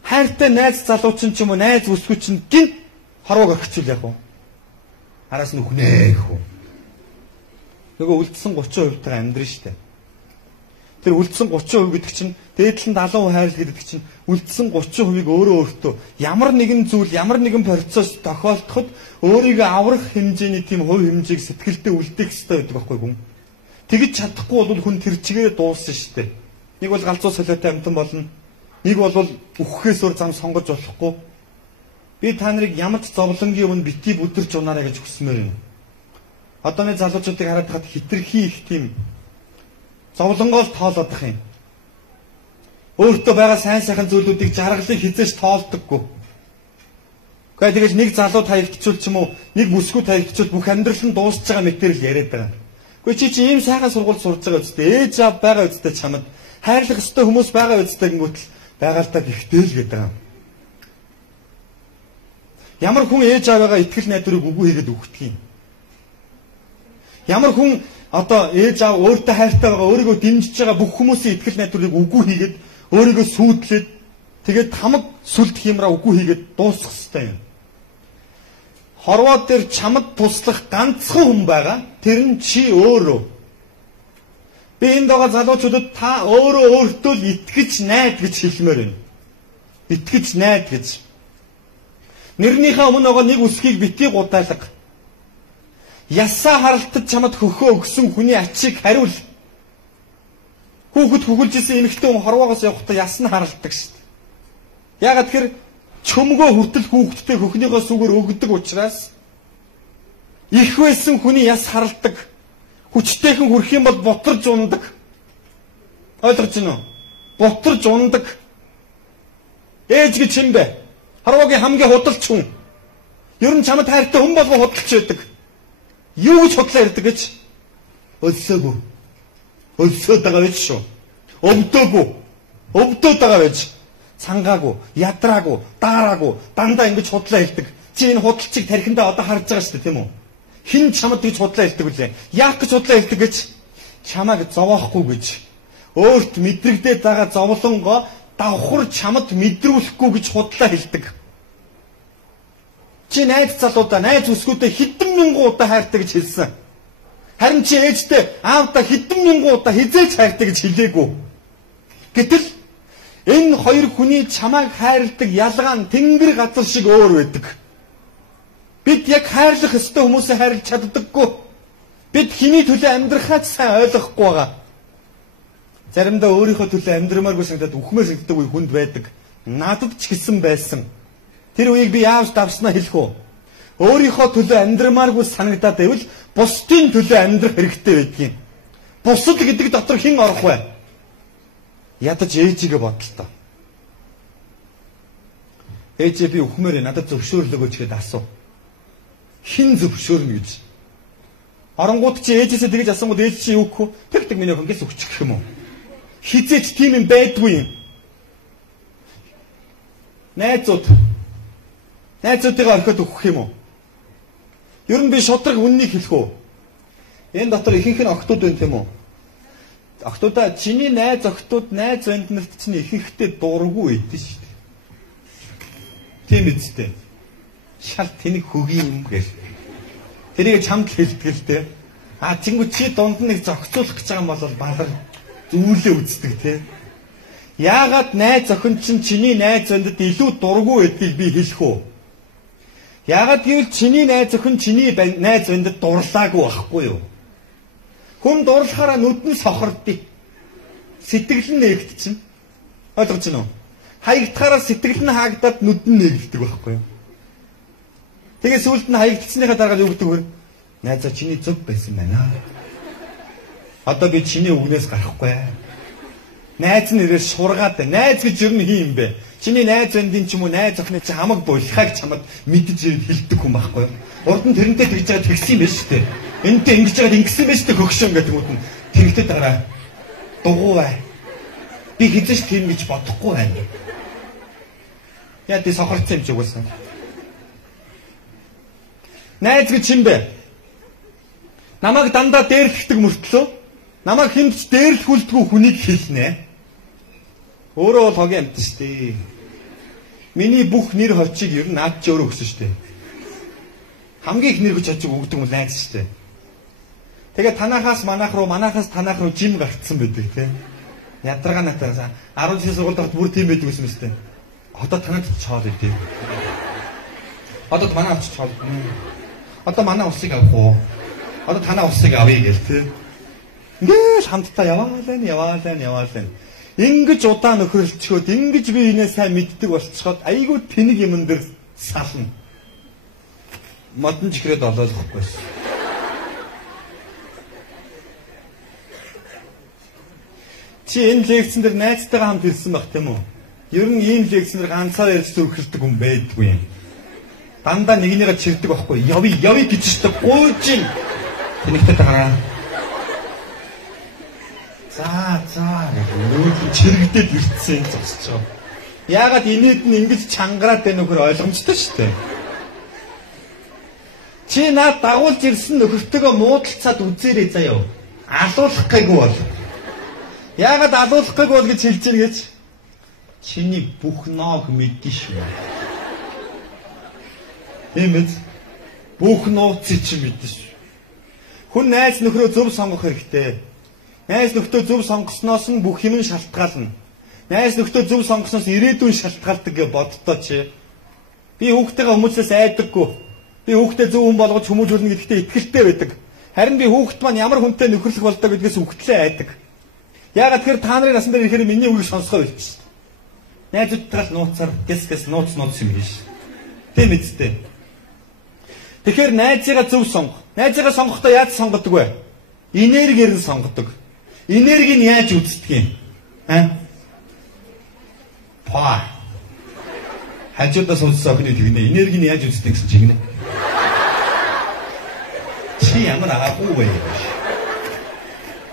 Хайртай найз залуучин ч юм уу найз үсгүүч нь гинт хорвог орхичул яг уу. Араас нь үхнээ гэх үү. Нөгөө үлдсэн 30% тагаа амьдрын штэ. Тэр үлдсэн 30% гэдэг чинь дээдлэн 70% хайрл гэдэг чинь үлдсэн 30%-ийг өөрөө өөртөө ямар нэгэн зүйл, ямар нэгэн процесс тохиолдоход өөрийгөө аврах хэмжээний тийм хувь хэмжээг сэтгэлдээ үлдээх хэрэгтэй байдаг байхгүй хүн. Тэгж чадахгүй бол хүн тэр чигээр дууссан штэ. Нэг бол галзуу солиотой амтан болно. Нэг бол үхэхээс өөр зам сонгож болохгүй. Би та нарыг ямар ч зовлонгийн өмнө бити бүдэрч унаарай гэж хүсмээр байна. Одооны залуучуудыг хараад хад хитрхи их тийм зовлонгоо тоолоод ах юм. Өөртөө байгаа сайн сайхан зүйлүүдийг жаргалыг хизээж тоолдоггүй. Гэхдээ тэгэж нэг залуу таягдчихвол ч юм уу, нэг бүсгүй таягдчихвол бүх амьдрал нь дуусч байгаа мэтэр л яриад байгаа. Гэхдээ чи ийм сайхан сургууль сурж байгаа үстэй, ээж аав байгаа үстэй чамд хайрлах ёстой хүмүүс байгаа үстэй гингүүтэл байгальтаа гихтэй л гэдэг юм. Ямар хүн ээж аваагаа итгэл найдварыг үгүй хийгээд өгдөг юм. Ямар хүн одоо ээж аав өөртөө хайртай байгаа, өөрийгөө дэмжиж байгаа бүх хүмүүсийн итгэл найдварыг үгүй хийгээд өөрийгөө сүйтлээд тэгээд хамаг сүлд хиймраа үгүй хийгээд дуусгах хэрэгтэй юм. Хорвоо дээр чамд туслах ганцхан хүн байгаа. Тэр нь чи өөрөө. Би энд байгаа залуучуудад та өөрөө өөртөө л итгэж найд гэж хэлмээр байна. Итгэж найд гэж. Нэрнийхээ өмнө байгаа нэг үсгийг битгий гудайлга. Ясаа харалтад чамд хөхөө өгсөн хүний ачийг хариул. Хүүхэд хөхөлжсэн эмэгтэй хүн хорвоогоос явахдаа яс нь харалдаг шүү дээ. Яагаад тэгэхээр чөмгөө хүртэл хүүхэдтэй хөхнийхөө сүгээр өгдөг учраас их байсан хүний яс харалдаг. Хүчтэйхэн хүрх юм бол бутарж ундаг. Ойлгож байна уу? Бутарж ундаг. Ээж гэж юм бэ? Хорвоогийн хамгийн худалч хүн. Ер нь чамд хайртай хүн болго худалч байдаг. Юу гэж худлаа ярьдаг гэж? Өлсөөгүй. Өлсөөд байгаа байж шүү. Өвдөөгүй. өвдөд байгаа байж цангаагүй, ядраагүй, даараагүй дандаа ингэж худлаа хэлдэг. Чи энэ худалчийг тархиндаа одоо харж байгаа шүү дээ, тийм үү? Хин чамд гэж худлаа хэлдэг үлээ. Яах гэж худлаа хэлдэг гэж? Чамайг зовоохгүй гэж. Өөрт мэдрэгдээд байгаа зовлонгоо давхар чамд мэдрүүлэхгүй гэж худлаа хэлдэг. Чи найз залуудаа, найз үсгүүдээ хэдэн мянган удаа хайртай гэж хэлсэн. Харин чи ээжтэй аавдаа хэдэн мянган удаа хизээж хайртай гэж хэлээгүй. Гэтэл энэ хоёр хүний чамайг хайрладаг ялгаа нь тэнгэр газар шиг өөр байдаг. Бид яг хайрлах ёстой хүмүүсээ хайрлаж чаддаггүй. Бид хэний төлөө амьдрахаач сайн ойлгохгүй байгаа. Заримдаа өөрийнхөө төлөө амьдрмааргүй санагдаад үхмээр санагддаг үе хүнд байдаг. Надад ч гэсэн байсан. Тэр үеийг би яаж давснаа хэлэх үү? Өөрийнхөө төлөө амьдрмааргүй санагдаад байвал бусдын төлөө амьдрах хэрэгтэй байдгийн. Бусад гэдэг дотор хэн орох вэ? Ядаж ээжигээ бодлоо. Ээжээ би үхмээр надад зөвшөөрлөг өгөөч гэдээ асуу. Хин зөвшөөрнө гэж. Оронгууд чи ээжээсээ тэгэж асуугууд ээж чи юу гэх вэ? Тэгдэг миний хөнгөөс өгчих гэх юм уу? Хизээч тийм юм байдгүй юм. Найзуудыгаа орхиод өгөх юм уу? Ер нь би шудраг үннийг хэлэх үү? Энэ дотор ихэнх нь охтууд байна тийм үү? Охтуудаа чиний найз охтууд найз банд нарт чинь ихэнхдээ дурггүй байдсан шүү дээ. Тийм үстэй. Шал тэнэг хөгийн юм гээл. Тэрийг чамд хэлдэг л дээ. Тэнгүү чи дунд нэг зохицуулах гэж байгаа юм бол балар зүйлээ үздэг те. Яагаад найз охин чинь чиний найз бандад илүү дурггүй байдгийг би хэлэх үү? Яагаад гэвэл чиний найз охин чиний найз бандад дурлаагүй байхгүй юу? Хүн дурлахаараа нүдэн сохордъё. Сэтгэл нь нээгдчихнэ. Ойлгож байна уу? Хаягдахаараа сэтгэл нь хаагдаад нүдэн нээгддэг байхгүй юу? Тэгээ сүулт нь хаягдсныхаа дараа юу гэдэг вэ? Найзаа чиний зөв байсан байна. Одоо би чиний үгнээс гарахгүй. Найз нэрээр шургаад байна. Найз гэж юу юм бэ? Чиний найз бандын ч юм уу найз охины чи хамаг булхайг чамд мэдж хэлдэг хүн байхгүй юу? Урд нь тэрнтэй тэгж байгаа тэгсэн юм байна шүү дээ. Энтэй ингэж байгаад ингэсэн байж тээ хөгшөн гэдэг юм уу? Тэрэгтэй дараа дугуй бай. Би хизээш тийм гэж бодохгүй байна. Яа тий сохорцсон юм чи угсаа. Найз гэж юм бэ? Намайг дандаа дээрлэхдэг мөртлөө намайг хинч дээрлэхүүлдэггүй хүнийг хэлнэ. Өөрөө бол хогийн амт шүү дээ. Миний бүх нэр хочийг ер нь наад чи өөрөө өгсөн шүү дээ. Хамгийн их нэр хүч хочиг өгдөг юм найз шүү дээ. Тэгээ танахаас манайх руу, манайхаас танайх руу жим гарцсан байдаг тийм. Ядаргаа натаа 10 жилийн сургуульд авах бүр тийм байдаг юм шүү дээ. Одоо танад чоол идэв. Одоо танаа авч чоол. Одоо манай усыг авах уу? Одоо танаа усыг авъя гэл тийм. Ингээл хамтдаа яваалаа. Ингэж удаан нөхөрлөчгөөд ингэж би инээ сайн мэддэг болцоход айгүй тэнэг юмн дэр сална. Модон чихрээд олоолохгүй. Чи энэ лекцэн дээр найзтайгаа хамт ирсэн баг тийм үү? Ер нь ийм лекцэн дээр ганцаараа ярьж зүрхэлдэг хүн байдгүй юм. Дандаа нэгнийгээ чирдэг байхгүй. Явъя гэж ч гуйж ин. Тэнэгтэй тагаа. За нүүд чирэгдээд ирсэн зогсчоо. Яагаад инээд нь ингэж чангараад байна нөхөр ойлгомжтой шүү дээ. Чи наад дагуулж ирсэн нөхөртөөгөө муудалцаад үзээрэй заяа. Алуулах гээгүй бол. Яагаад алуулах гээгүй бол гэж хэлж ийн гэж? Чиний бүх ноог мэдэн шүү. Эмэд бүх нууцыг чи мэдэн шүү. Хүн найз нөхрөө зөв сонгох хэрэгтэй. Найз нөхдөө зөв сонгосноос нь бүх юм шалтгаална. Найз нөхдөө зөв сонгосноос ирээдүйн шалтгаалдаг гэж боддоо чи. Би хүүхдтэйгээ хүмүүстээс айдаггүй. Би хүүхдээ зөв хүн болгож хүмүүжүүлнэ гэдэгтээ итгэлтэй байдаг. Харин би хүүхд маань ямар хүнтэй нөхөрлөх болдог гэдгээс үхтлээ айдаг. Яагаад тэгэхээр та нарын насан дээр ихээр миний үгийг сонсгоо байвч. Найзуудтай нууцаар гэс нууц юм биш. Тийм үстэй. Тэгэхээр найзыгаа зөв сонгох. Найзыгаа сонгохдоо яаж сонгодог вэ? Энергиэр нь сонгодог. Энерги нь яаж үздэг юм? Хажуудаа сонссон охины тэгнэ. Энерги нь яаж үздэг гэсэн чинь гинэ. Чи ямар агуу вэ?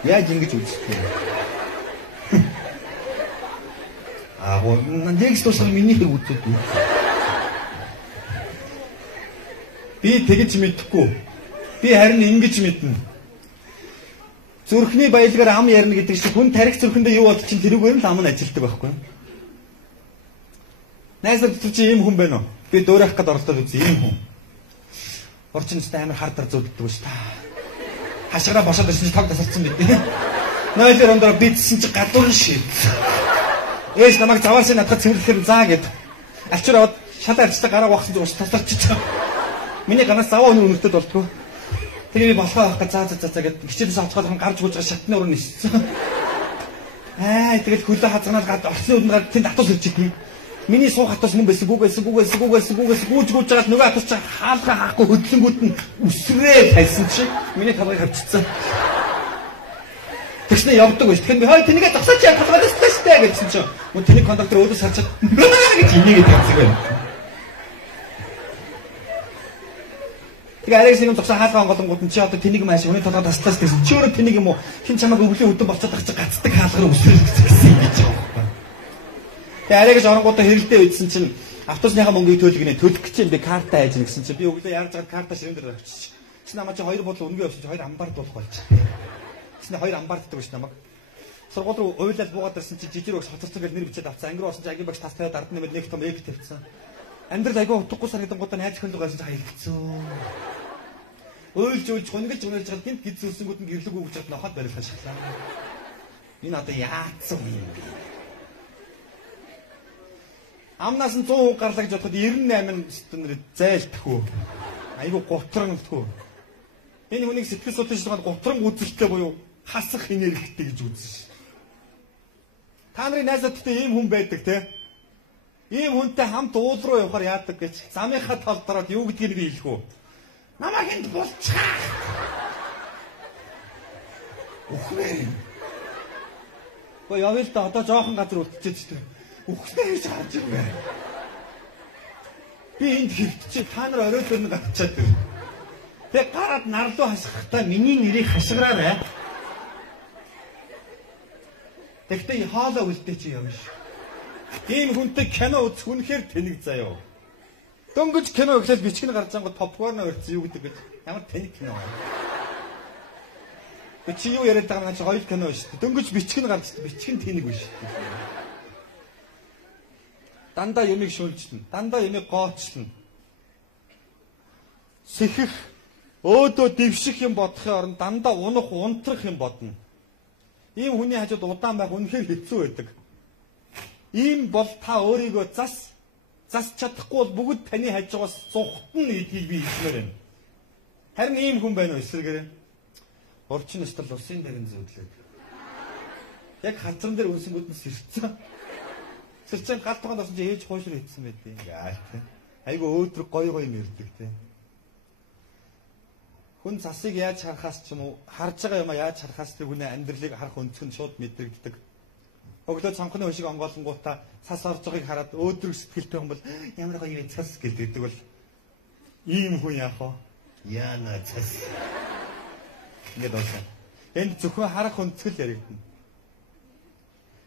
Яаж ингэж үздэг юм? агуу нэгс тусах миний үзүүд. Би тэгж мэдэхгүй. Би харин ингэж мэднэ. Зүрхний баялгаар ам ярина гэдэг шиг хүн тарих зүрхэндээ юу бодож чинь тэрүүгээр л ам нь ажилтдаг байхгүй юу? Найсаар чи ийм хүн байна уу? Би дөөрөх гээд оролдоод үзье ийм хүн. Орчинд амар хардар зүуддэг шүү дээ. Хашгираа бошоод ирсэн чи тав тасарсан мэдээ. Нойлэр ондоо бидсэн чи гадуур шийд. Ээж намайг заваарч надад цэвэрлэхээр заа гэд. Алчуур аваад шалаа арчтай гараа вахсан чи ус тасарч чаа. Миний ганаас заваа өнөр өнөртөд болтгоо. Тэгээ би болохоо авах гэж заа гэд хичээлээс авцгаад гарч гүйж шатны уран ниссэн. Тэгэл хөлөө хазганаад гад орсны үдэн гад тэнд атус ирж идэх. Миний суух хатус хүн байсан гүүгээс гүүж жагаад нөгөө хатус чи хаалгаа хаахгүй хөдлөнгүүд нь үсрээ тайсан чи миний талгыг хавччихсан. Тэгснэ явдаг байж. Тэгэхээр би хой тэнийгээ зогсооч яа талгаад өстэй гэсэн чи. Мөн тэний кондуктор өөдөөс харчаад гэж инээгээд тавцаг байна. Тэгээ арайс юм зогсоо хаалгаа онголонгууд нь чи одоо тэнийг маш хүний толгой таслаас гэсэн. Чи өөрөө тэнийг юм уу хин чамайг өвлийн өдөн болцоод байгаа чи гацдаг хаалгаар өсрөх гэсэн юм гэж байгаа юм. Тэгээ арайгаж оронгуудаа хэрэлдээ үйдсэн чинь автобусныхаа мөнгийг төлгөнэ төлөх гэж юм би карта хайж гэн гэсэн чи би өглөө яаж загаад карта ширэн дээр авчиж. Чи намайг чи хоёр бодлоо үнгээ авчиж хоёр амбард болох болж. Тэсний хоёр амбарддаг биш намайг. Сургууль руу уйлал буугаад ирсэн чи жижиг өгс хоцорсон гэж нэр бичээд авцсан. Ангир орсон чи агийн багш тас тавиад ард нэмэл нэг том ээг тавьсан. Амьдрал айгүй утгагүй санагдангуудаа найз хөлөг гайсан чи хаягдсан. Уйлж гонглж чад гинт гид зүсэнгүүд нь гэрлэг үгж чад нохоод барилах шатлаа. Энэ одоо яатсан юм бэ? Амнаас нь 100 хүн гарлаа гэж бодоход 98 стенэр зайлтхүү. Айгу гутрангтхүү. Энэ хүнийг сэтгэл судлаач нар гутран үзэлтэй буюу хасах энергитэй гэж үзсэн ш. Та нарын найзуудтай ийм хүн байдаг те. Ийм хүнтэй хамт уул руу явахаар яадаг гэж замынхаа талдраад юу гэдгийг би хэлэх үү? Намайг энд булчгаа. Ухвээ. Гоо явъя л да одоо жоохон газар үлдчихэж дээ. Ухлаа гэж харж байгаа. Би энд хэвтчээ та нар орой дээр нь гацчаад байна. Тэг гараад нарлуу хасахтаа миний нэрийг хашгираарай. Тэгтээ хоолоо үлдээ чи явна ш. Ийм хүнтэй кино үзэх үнэхээр тэнэг заяо. Дөнгөж кино ихлээр бичгэн гарч ангууд попкорн өрцөн юу гэдэг гэж ямар тэнэг кино вэ? Чи юу яриад байгаа юм чи хоёр кино шүү дээ. Дөнгөж бичгэн гарч бичгэн тэнэг биш. Дандаа юмыг шүлжлэн, дандаа юмыг gooчлно. Сэхэх, өөдөө дэвших юм бодохын оронд дандаа унах, унтрах юм бодно. Ийм хүний хажууд удаан байх үнэхээр хэцүү байдаг. Ийм бол та өөрийгөө зас чадахгүй бол бүгд таны хажуугаас зугтна гэдгийг би хэлмээр байна. Харин ийм хүн байна уу эсвэргээрээ? Орчин өстөл усын дэрэн зөөдлөөд. Яг хацран дээр үнсэнгүүд нь сэрцэн. Сэрцэн галт тугаанд орсон чи ээж хуушруу хийсэн байдیں۔ Яа тийм. Айгу өөдрөг гоё нэрдэг тийм. Хүн цасыг яаж харахаас ч юм уу харж байгаа юм яаж харахаас тэр хүний амьдралыг харах өнцг нь шууд мэдрэгддэг. Өглөө цонхны өшиг онгоолонгуудаа цас орж байгааг хараад өөдрөг сэтгэлтэй хүн бол ямар гоё юм цас гэдэг бол ийм хүн яах вэ? Яна цас. Ингээд болсон. Энд зөвхөн харах өнцгөл яригдана.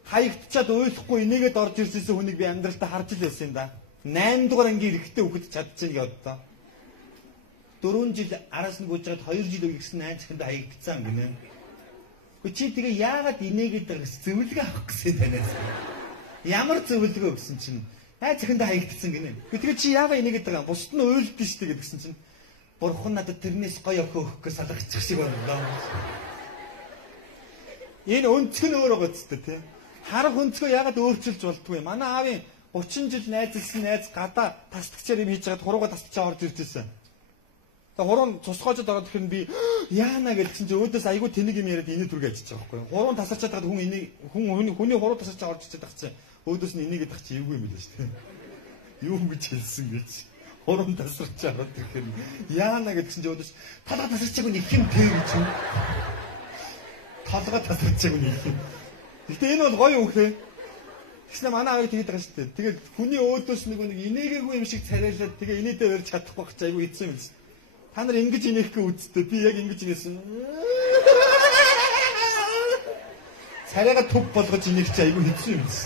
Хаягдчаад ойлгохгүй энийгээд орж ирсэн хүнийг би амьдралтаа харж л байсан юм да. 8 дугаар ангийн эрэхтэй хөхөд чадчихна гэдээ. 4 жил араас нь гүйж байгаад 2 жил үегсэн найз захинд хаягдсан гинэ. Гэхдээ чи тэгээ яагаад инээгээд байгаа зөвлөгөө авах гэсэн танаас. Ямар зөвлөгөө өгсөн чинь найз захинд хаягдсан гинэ. Тэгээ чи яагаад инээгээд байгаа юм? Бусд нь уйлдэн штэ гэдгсэн чинь бурхан надад тэрнээс гоё охин өгөх гэж салгачих шиг боллоо. Энэ өнцг нь өөр байгаа ч тийм. Харах өнцгөө яагаад өөрчилж болтгүй. Манай аавын 30 жил найзлсан найз гадаа тасдагчаар юм хийж байгаад хуруугаа тасдагчаа орж ирж ирсэн. Тэгээ хуруу цусгоожод ороод ирэхэд би яана гэдгсэн чинь өөдөөс айгүй тэнэг юм яриад инээ түргээ ажиж байгаа байхгүй. Хуруу тасарчаад байгаад хүний хуруу тасарчаа орж ирчээд байгаа чинь өөдөөс нь инээгээд байгаа чинь эвгүй юм билээ шүү дээ. Юу гэж хэлсэн гэж. Хуруу тасарчаа ороод ирэхэд яана гэдгсэн чинь өөдөөс талга тасарчааг нь их юм тэг гэж юм. Талга тасарчааг нь их юм. Гэтэ энэ бол гоё юм хэ. Тэгснэ манай аавыг тэгээд байгаа шүү дээ. Тэгээд хүний өөдөөс нэг инээгээгүй юм шиг царайлаад тэгээ инээдээ барьж чадахгүй ч айгүй хэцүү юм л. Та нар ингэж инээхгүй үсттэй. Би яг ингэж инээсэн. Царайгаа төв болгож инээх чи айгүй хэцүү юм л.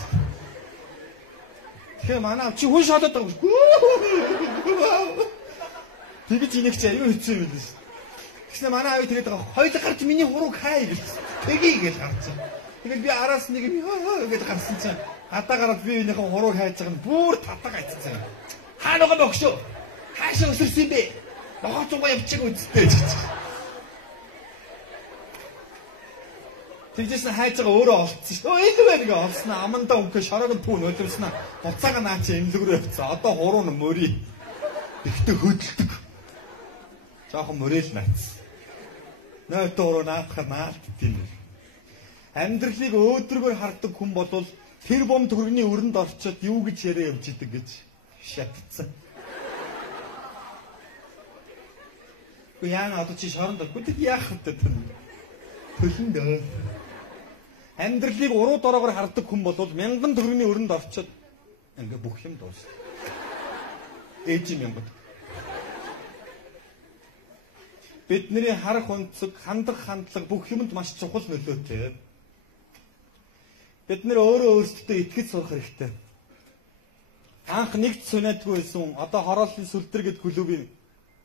Тэгэхээр манай чи хүн шалаад байгаа юм. Тэгэж инех чи аюу хэцүү юм биш. Тэгснэ манай аав тэгээд байгаа. Хоёул гарч миний хурууг хай гэж. Тэгийг гэж гарцсан. Тэгээд би араас нэг юм гэж гарсан чинь гадаа гараад би энийхэн хурууг хайж байгаа нь бүр татаг айцсан. Хаана байгаа бохшоо? Хаашаа өсөрсөн бэ? Нохоо цугаа явчих үсттэй гэж. Тэгжсэн хайж байгаа өөрөө олцсон шүү. Энэ байна гээ олсон амандаа өнгө шороог нь түүн өлөвснө. Буцаага наа чи имлэгрөө явцсан. Одоо хуруу нь мөрий. Ихтэй хөдөлдөг. Жохон мөрөөл наацсан. Нөөтөө хуруу наадахаар наалтдیں۔ Амьдралыг өөдрөгөр хардаг хүн болвол тэр бом төргний өрөнд орчод юу гэж яриа явж идэг гэж шатцсан. Яана одоо чи шоронд өгдөг яах вэ тэр? Төлөндөө. Амьдралыг уруу дороогоор хардаг хүн болвол мянган төгрөгийн өрөнд орчод ингээ бүх юм дуусна. Ээж мянгад. Бидний харах өнцөг, хандах хандлага бүх юмд маш чухал нөлөөтэй. Бид нэр өөрөө өөрсдөө итгэж сурах хэрэгтэй. Анх нэгт сүнэдгүй байсан. Одоо хорооллын сүлдэр гэд клубын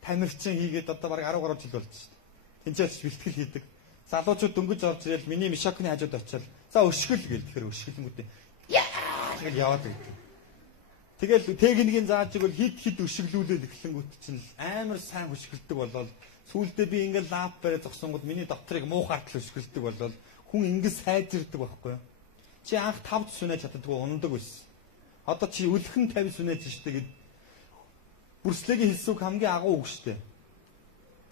тамирчин хийгээд одоо бараг 10 гаруй жил болж шүү дээ. Тинчээс бэлтгэл хийдэг. Залуучууд дөнгөж орж ирэл миний мишакны хажууд очил. За өшгөл гээл тэгэхээр өшгөлөнгүүд яа гэж яваад байдаг. Тэгэл техникийн зааж игэл хид өшгөлүүлээд эхлэнгүүт чинь амар сайн өшгөлдөг болол сүүлдээ би ингээл лап барай зогсонгод миний докторыг муухайд л өшгөлдөг болол хүн ингэ сайжирдаг байхгүй юу? Чи анх 5 сүнэж чаддаггүй ундаг байсан. Одоо чи үлхэн 50 сүнэж штэ гэд бүрслэгийн хэлсүүг хамгийн агуу үг штэ.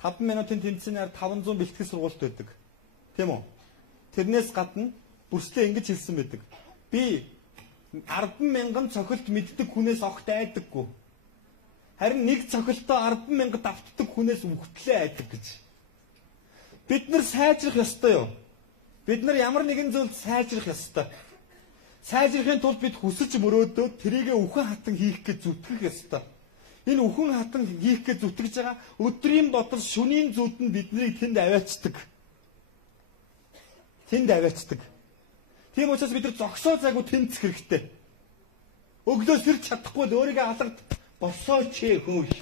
5 минутын тэмцэнээр 500 бэлтгэл сургалт байдаг. Тийм үү? Тэрнээс гадна бүрслээ ингэж хэлсэн байдаг. Би 10,000 цохилт мэддэг хүнээс огт айдаггүй. Харин нэг цохилтоо 10,000 давтдаг хүнээс үхтлээ айдаг гэж. Бид нар сайжрах ёстой юу? Бид нар ямар нэгэн зүйлд сайжрах ёстой. Сайжрахын тулд бид хүсэж мөрөөдөө тэрийгэ үхэн хатан хийх гэж зүтгэх ёстой. Энэ үхэн хатан хийх гэж зүтгэж байгаа өдрийн бодол шөнийн зүуд нь биднийг тэнд аваачдаг. Тэнд аваачдаг. Тийм учраас бид нар зогсоо зайгүй тэмцэх хэрэгтэй. Өглөө сэрч чадахгүй л өөрийгөө алгад босооч хөөш.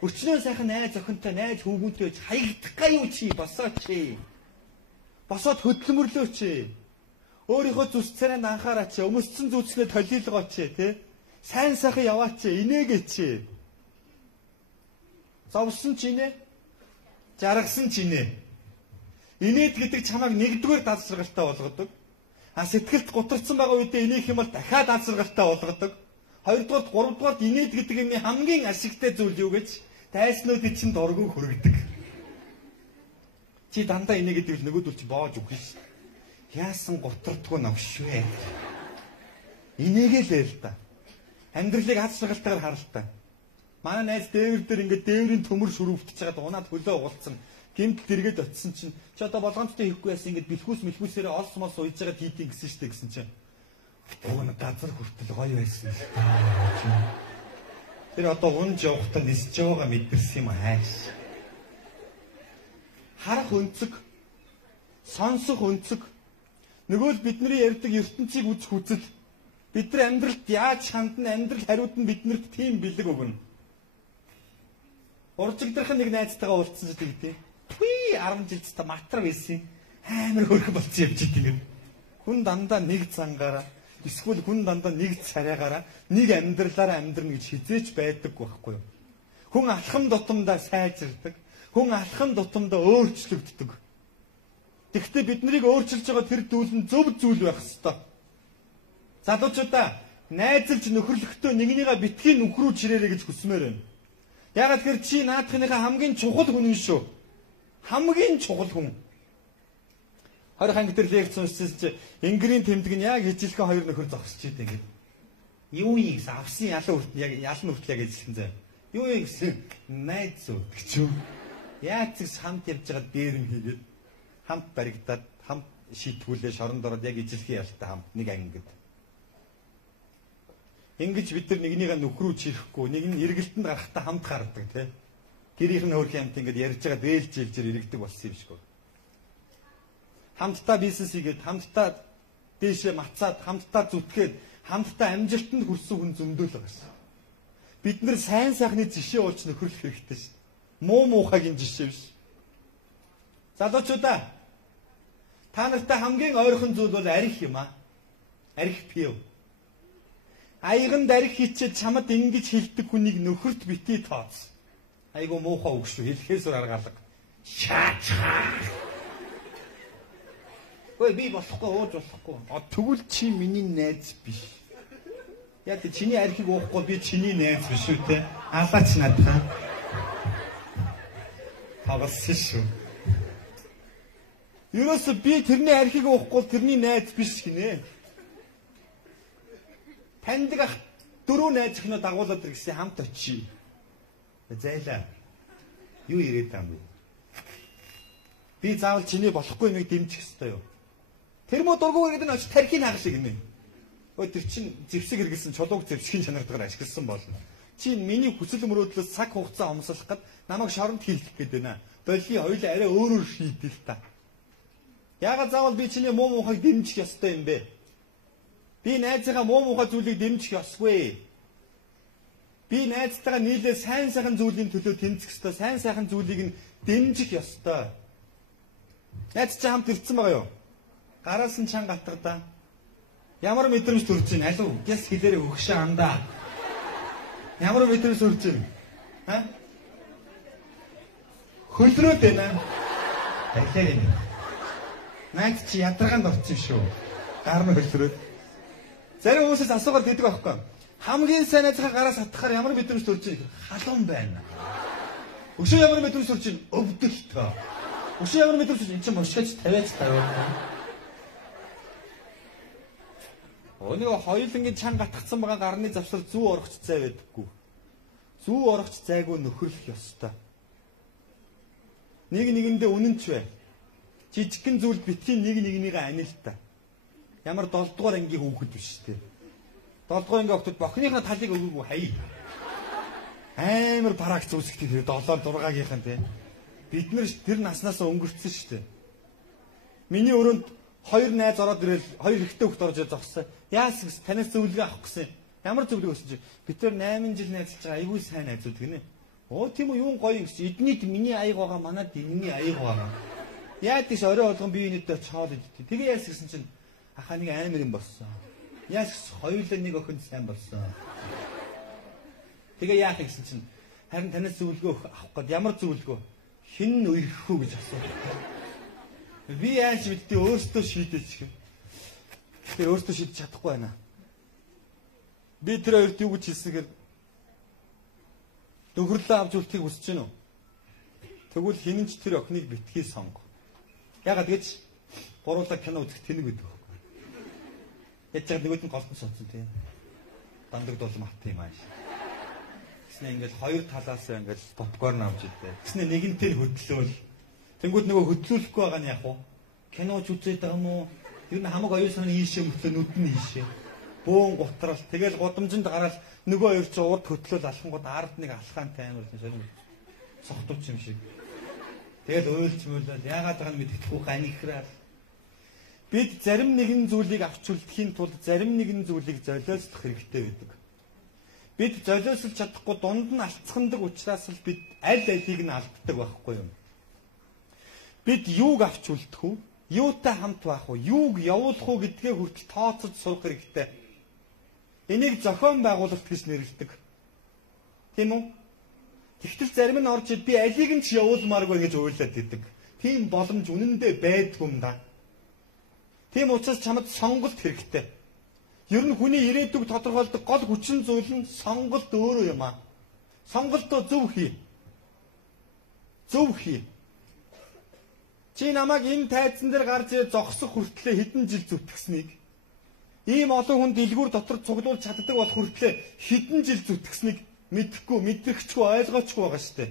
Өчнөө сайхан найз охинтой найз хүүгүүнтэй хаягдах гай юу чи босооч. Босоод хөдөлмөрлөөч. Өөрийнхөө зүс царайнд анхаараач. Өмсцэн зүснээ толийлгооч тий. Сайн сайхан яваач. Инээгээч. Зовсон ч инээ. Жаргасан ч инээ. Инээд гэдэг чамайг нэгдүгээр дадсаргалтай болгодог. Сэтгэлд гутарсан байгаа үедээ инех юм бол дахиад дадсаргалтай болгодог. Хоёрдугаар, гуравдугаар инээд гэдэг юм хамгийн ашигтай зүйл юу гэж дайснуудын чинь дургүй хүргэдэг. Чи дандаа инээ гэдэг л нөгөөдөл чи боож өгөх шээ. Яасан гутардгүй навшвэ. Инээгээл л да. Амьдралыг хацсагалтаар харалтаа. Манай найз дээвэр дээр ингээд дээврийн төмөр шүрүүвтж чагаад унаад хөлөө уулцсан. Гэмт дэргээд очисон чинь чи одоо болгоомжтой хийхгүй байсан ингээд бэлхүүсээрээ олс мос уйж байгаад хийтин гэсэн штэ гэсэн чинь. Өөг газар хүртэл гоё байсан. Тэр одоо унж явахтаа нисэж байгаа мэдэрсэн юм ааш. Харах өнцөг, сонсох өнцөг, нөгөө л бидний ярьдаг ертөнцийг үзэх үзэл, бид нар амьдралд яаж хандна, амьдрал хариуд нь биднэрт тийм бэлэг өгнө. Уржигдрах нэг найзтайгаа уулзсан ч гэдэг. Түи 10 жилд та матар байсан. Амар хөрх болчих явж идэг. Хүн дандаа нэг цангаараа, эсвэл хүн дандаа нэг царайгаараа, нэг амьдралаараа амьдрна гэж хизээч байдаг байхгүй юу? Хүн алхам тутамдаа сайжирдаг. Хүн алхам тутамдаа өөрчлөгддөг. Тэгэхдээ биднийг өөрчилж байгаа тэр зүйл нь зөв зүйл байх ёстой. Залуучуудаа найзалж нөхөрлөختөө нэгнийгээ битгий нөхрүү чирээрэй гэж хүсмээр байна. Ягаад гэхээр чи наадхныхаа хамгийн чухал хүн шүү. Хамгийн чухал хүн. Хоёр ханг дээр лекц уншсан чи Ингрийн тэмдэг нь яг ижилхэн хоёр нөхөр зогсож идэг гэдэг. Юу юм гэсэн авсан ялан хүртэл яг ялан хүртэл яг ижилхэн зав. Юу юм гэсэн найз уу гэж юу. Яаж ч хамт явж байгаа дээрэм хийгээд хамт баригдаад хамт шийтгүүлээ шоронд ороод яг ижилхэн ялтай хамт нэг ангид. Ингэж бид нар нэгнийгээ нөхрүү чирэхгүй нэг нь эргэлтэнд гарахтаа хамт гардаг тий. Гэрийнхэн хөрхийн хамт ингэж ярьж байгаа дээлж ээлжээр иргэдэг болсон юм шиг байна. Хамтдаа бизнес хийгээд хамтдаа дээшээ мацаад хамтдаа зүтгээд хамтдаа амжилтанд хүрсэн хүн зөндөл байгаа. Бид нар сайн сайхны жишээ болж нөхөрлөх хэрэгтэй шүү. Муу муухайгийн жишээ биш. Залуучуудаа та нартай хамгийн ойрхон зүйл бол арх юм аа. Арх пив. Аяганд арх хийчээд чамд ингэж хэлдэг хүнийг нөхөрт битгий тооц. Айгу муухай үг шүү. Хэлхээс аргаалга. Шаачаа. Ой би болохгүй ууж болохгүй. Тэгвэл чи миний найз биш. Яг чиний архийг уухгүй би чиний найз биш үү те. Алаач надаа. Тавсан шүү. Ерөөсө би тэрний архийг уухгүй тэрний найз биш гинэ. Таньдаг ах дөрөв найз ихнөө дагуулад ир гэсэн хамт очие. Зайлаа. Юу ирээд байгаа юм бэ? Би заавал чиний болохгүй нэг дэмжих ёстой юу? Тэр мө дургуй ирээд нь очиж тархийг хаглах гинэ. Ой тэр чин зэвсэг хэрэгсэн чулууг зэвсгийн чанартаар ашигласан болно. Чи миний хүсэл мөрөөдлөөс цаг хугацаа өмсөх гээд намайг шоронд хийх гээд байна. Болли хоёул арай өөрөөр шийдэл та. Яагаад заавал би чиний муу муухайг дэмжих ёстой юм бэ? Би найзынхаа муу муухай зүйлийг дэмжих ёсгүй. Би найзтайгаа нийлээ сайн сайхан зүйлийн төлөө тэмцэх ёстой. Сайн сайхан зүйлийг нь дэмжих ёстой. Найз чи хамт ирсэн байгаа юу? Гараас нь чанга гатгадаа. Ямар мэдрэмж төрж байна? Алуу гэс хэлээрээ өгшөө андаа. Ямар мэдрэмж төрж байна? Ха? Хөлрөөд байна. Дахиад юм. Найз чи ядаргаанд орсон шүү. Гар нь хөлрөөд. Зарим хүмүүсээс асуугаад гэдэг байхгүй. Хамгийн сайн найзгаа гараас хатахаар ямар мэдрэмж төрж байна? Халуун байна. Өшөө ямар мэдрэмж төрж байна? Өвдөлтөө. Өшөө ямар мэдрэмж төрж энэ чинь мушгаж 50-аач 50. Өнөө хоёулангийн чан гатгсан байгаа гарны завсар зүү орохч цай байдаггүй. Зүү орохч цайгүй нөхөрлөх ёстой. Нэг нэгэндээ үнэнч бай. Жижигхэн зүйлд битгий нэг нэгнийгээ анил та. Ямар 7 дугаар ангийн хүүхэд биш тий. 7 дугаар ангийн хүүхэд бохныхаа талыг өгөөгүй хай. Амар бараг зүсгтэй тэр 7 6-гийн тий. Бид нар тэр наснаас өнгөрцөн шүү дээ. Миний өрөөнд хоёр найз ороод ирэл хоёр ихтэй хүүхд орж зогссон. Яас гэс танаас зөвлөгөө авах гэсэн. Ямар зөвлөгөө өсөж бид тэр 8 жил найзалж байгаа айгүй сайн найзууд гинэ. Оо тийм үү юун гоё юм гэж эднийд миний аяг байгаа манад энэний аяг байгаа. Яад тийш орой болгон бие биенээдээ чоол идтий. Тэгээ яас гэсэн чинь ахаа нэг амар юм болсон. Яас гэс хоёулаа нэг охин сайн болсон. Тэгээ яах гэсэн чинь харин танаас зөвлөгөө авах гээд ямар зөвлөгөө хин үерхэх үү гэж асуув. Би яаж мэдтээ өөртөө шийдэж гэх юм. Тэр өөртөө шийдэж чадахгүй байна. Би тэр хоёрт юу гэж хэлсэгээр нөхөрлөө авч үлдэхийг хүсэж байна уу? Тэгвэл хинэнч тэр охиныг битгий сонго. Ягаад гэж гуруула кино үзэх тэнэг гэдэг байхгүй. Яж чад нөгөөд нь голтон суудсан тийм. Дандаг дулам хат юм ааш. Тэснэ ингээл хоёр талаас ингээл попкорн авч идэ. Тэснэ нэгэнтэй хөдлөөл. Тэнгүүд нөгөө хөдлүүлэхгүй байгаа нь яах вэ? Киноч үзээд байгаа юм уу? Ер нь хамаг оюун санааны ийшээ мөтлөө нүд нь ийшээ. Бөөн гутрал. Тэгэл гудамжинд гараад нөгөө хоёр ч урд хөтлөөл алхангууд ард нэг алхаантай амар сонир. Цогтууч юм шиг. Тэгэл уйлж мөөлөл яагаад байгаа нь мэддэхгүй ганихраад. Бид зарим нэгэн зүйлийг авч үлдэхийн тулд зарим нэгэн зүйлийг золиослох хэрэгтэй байдаг. Бид золиослж чадахгүй дунд нь алцхандаг учраас л бид аль алийг нь алддаг байхгүй юм. Бид юуг авч үлдэх үү? Юутай хамт байх уу? Юуг явуулах уу гэдгээ хүртэл тооцож сурах хэрэгтэй. Энийг зохион байгуулалт гэж нэрлэдэг. Тийм үү? Тэгтэл зарим нь орж ид би алийг нь ч явуулмааргүй гэж уйлаад идэг. Тийм боломж үнэндээ байдгүй юм да. Тийм учраас чамд сонголт хэрэгтэй. Ер нь хүний ирээдүг тодорхойлдог гол хүчин зүйл нь сонголт өөрөө юм аа. Сонголтоо зөв хий. Зөв хий. Чи намайг энэ тайзан дээр гарч ирээд зогсох хүртлээр хэдэн жил зүтгэснийг ийм олон хүн дэлгүүр дотор цуглуулж чаддаг болох хүртлээр хэдэн жил зүтгэснийг мэдэхгүй, мэдрэгчгүй, ойлгоочгүй байгаа шүү дээ.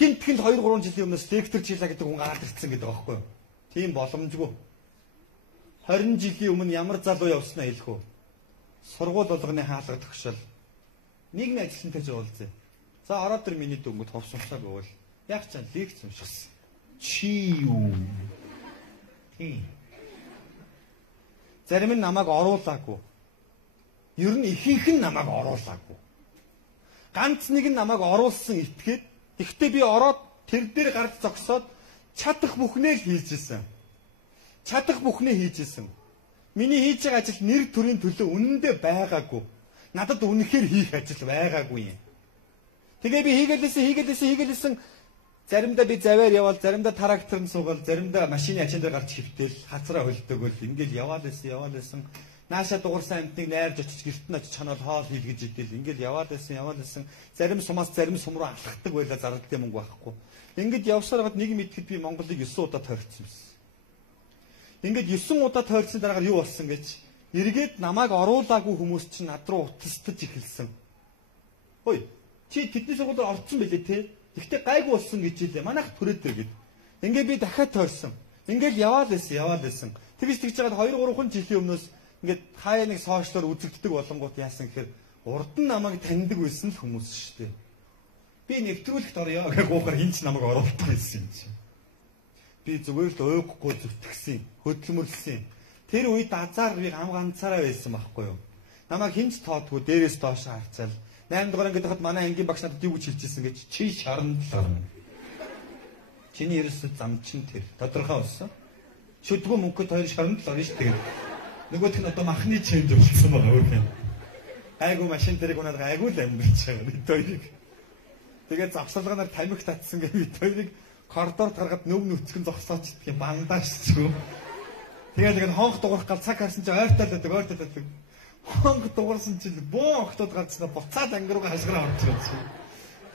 Гинтгэнд 2-3 жилийн өмнөөс лектор чийлаа гэдэг хүн гараад ирсэн гэдэг байгаа байхгүй юу? Тийм боломжгүй. 20 жилийн өмнө ямар залуу явснаа хэлэх үү? Сургууль болгоны хаалга төгшөл. Нийгмийн ажилтнтай жуулзээ. За ороод ир миний дөнгөд ховсумсаа гэвэл яг ч лекц уншихсан. Чи юу? Тийм. Зарим нь намайг оруулаагүй. Ер нь ихэнх нь намайг оруулаагүй. Ганц нэг нь намайг оруулсан итгээд ихтэй би ороод тэр дээр гард зогсоод чадах бүхнээ л хийжсэн. Чадах бүхнээ хийжсэн. Миний хийж байгаа ажил нэр төрийн төлөө үнэндээ байгаагүй. Надад үнэхээр хийх ажил байгаагүй юм. Тэгээ би хийгэлээсэн заримдаа би заваар явал, заримдаа тракторын суугаад, заримдаа машины ачаан дээр гарч хөвтөл, хацраа хөлдөөгөл ингээл яваал байсан. Нааша дуурсан амтныг найрж очиж гэрт нь очиж чанал хоол хийлгэж идэл ингээл яваал байсан. Зарим сумаас зарим сум руу алхахдаг байла зардалтай мөнгө байхгүй. Ингээд явсаар гад нэг мэдэхэд би Монголыг 9 удаа тойрцсон байсан. Ингээд 9 удаа тойрцсон дараагаар юу болсон гэж эргээд намайг оруулаагүй хүмүүс чинь над руу утастаж эхэлсэн. Хөөе, чи тэдний сургуулиуд орцсон байлээ те. Тэгтээ гайгүй болсон гэж хэлээ. Манайх төрөөд тэр гэд. Ингээд би дахиад тойрсон. Ингээд яваал байсан. Тэгж жагаад 2-3 жилийн өмнөөс ингээд хаяа нэг сошиалор үзэгддэг болонгууд яасан гэхээр урд нь намайг таньдаг байсан л хүмүүс шүү дээ. Би нэвтрүүлэгт орё гэж гоохор хинч намайг оруулдаг байсан юм чи. Би зүгээр л ойгохгүй зүтгэсэн, хөдөлмөрлсөн. Тэр үед азар би ганцаараа байсан байхгүй юу? Намайг хинч тоодгүй дээрээс доош харцаал. 8 дугаар ангид хахад манай ангийн багш надад юу гэж хэлжсэн гэж чи шаранд л орно. Чиний ерөөсөө зам чин тэр тодорхой болсон. Шүдгүү мөнгөд хоёр шаранд л орно шүү дээ. Нөгөөх нь одоо махны чэйнд болчихсон байгаа өөр юм. Айгу машин тэрэг унаад айгу л амьдч байгаа бид хоёрыг. Тэгээд завсалгаанаар тамхи татсан гэж бид хоёрыг коридорт гаргаад нүг нүцгэн зогсооч гэх юм бандаашгүй. Тэгээд хонх дуурах гал цаг харсан чи ойртолдог. Хонх дуурсан чи боо октод гарцнаа буцаад ангируугаа хашгираа орж ирсэн.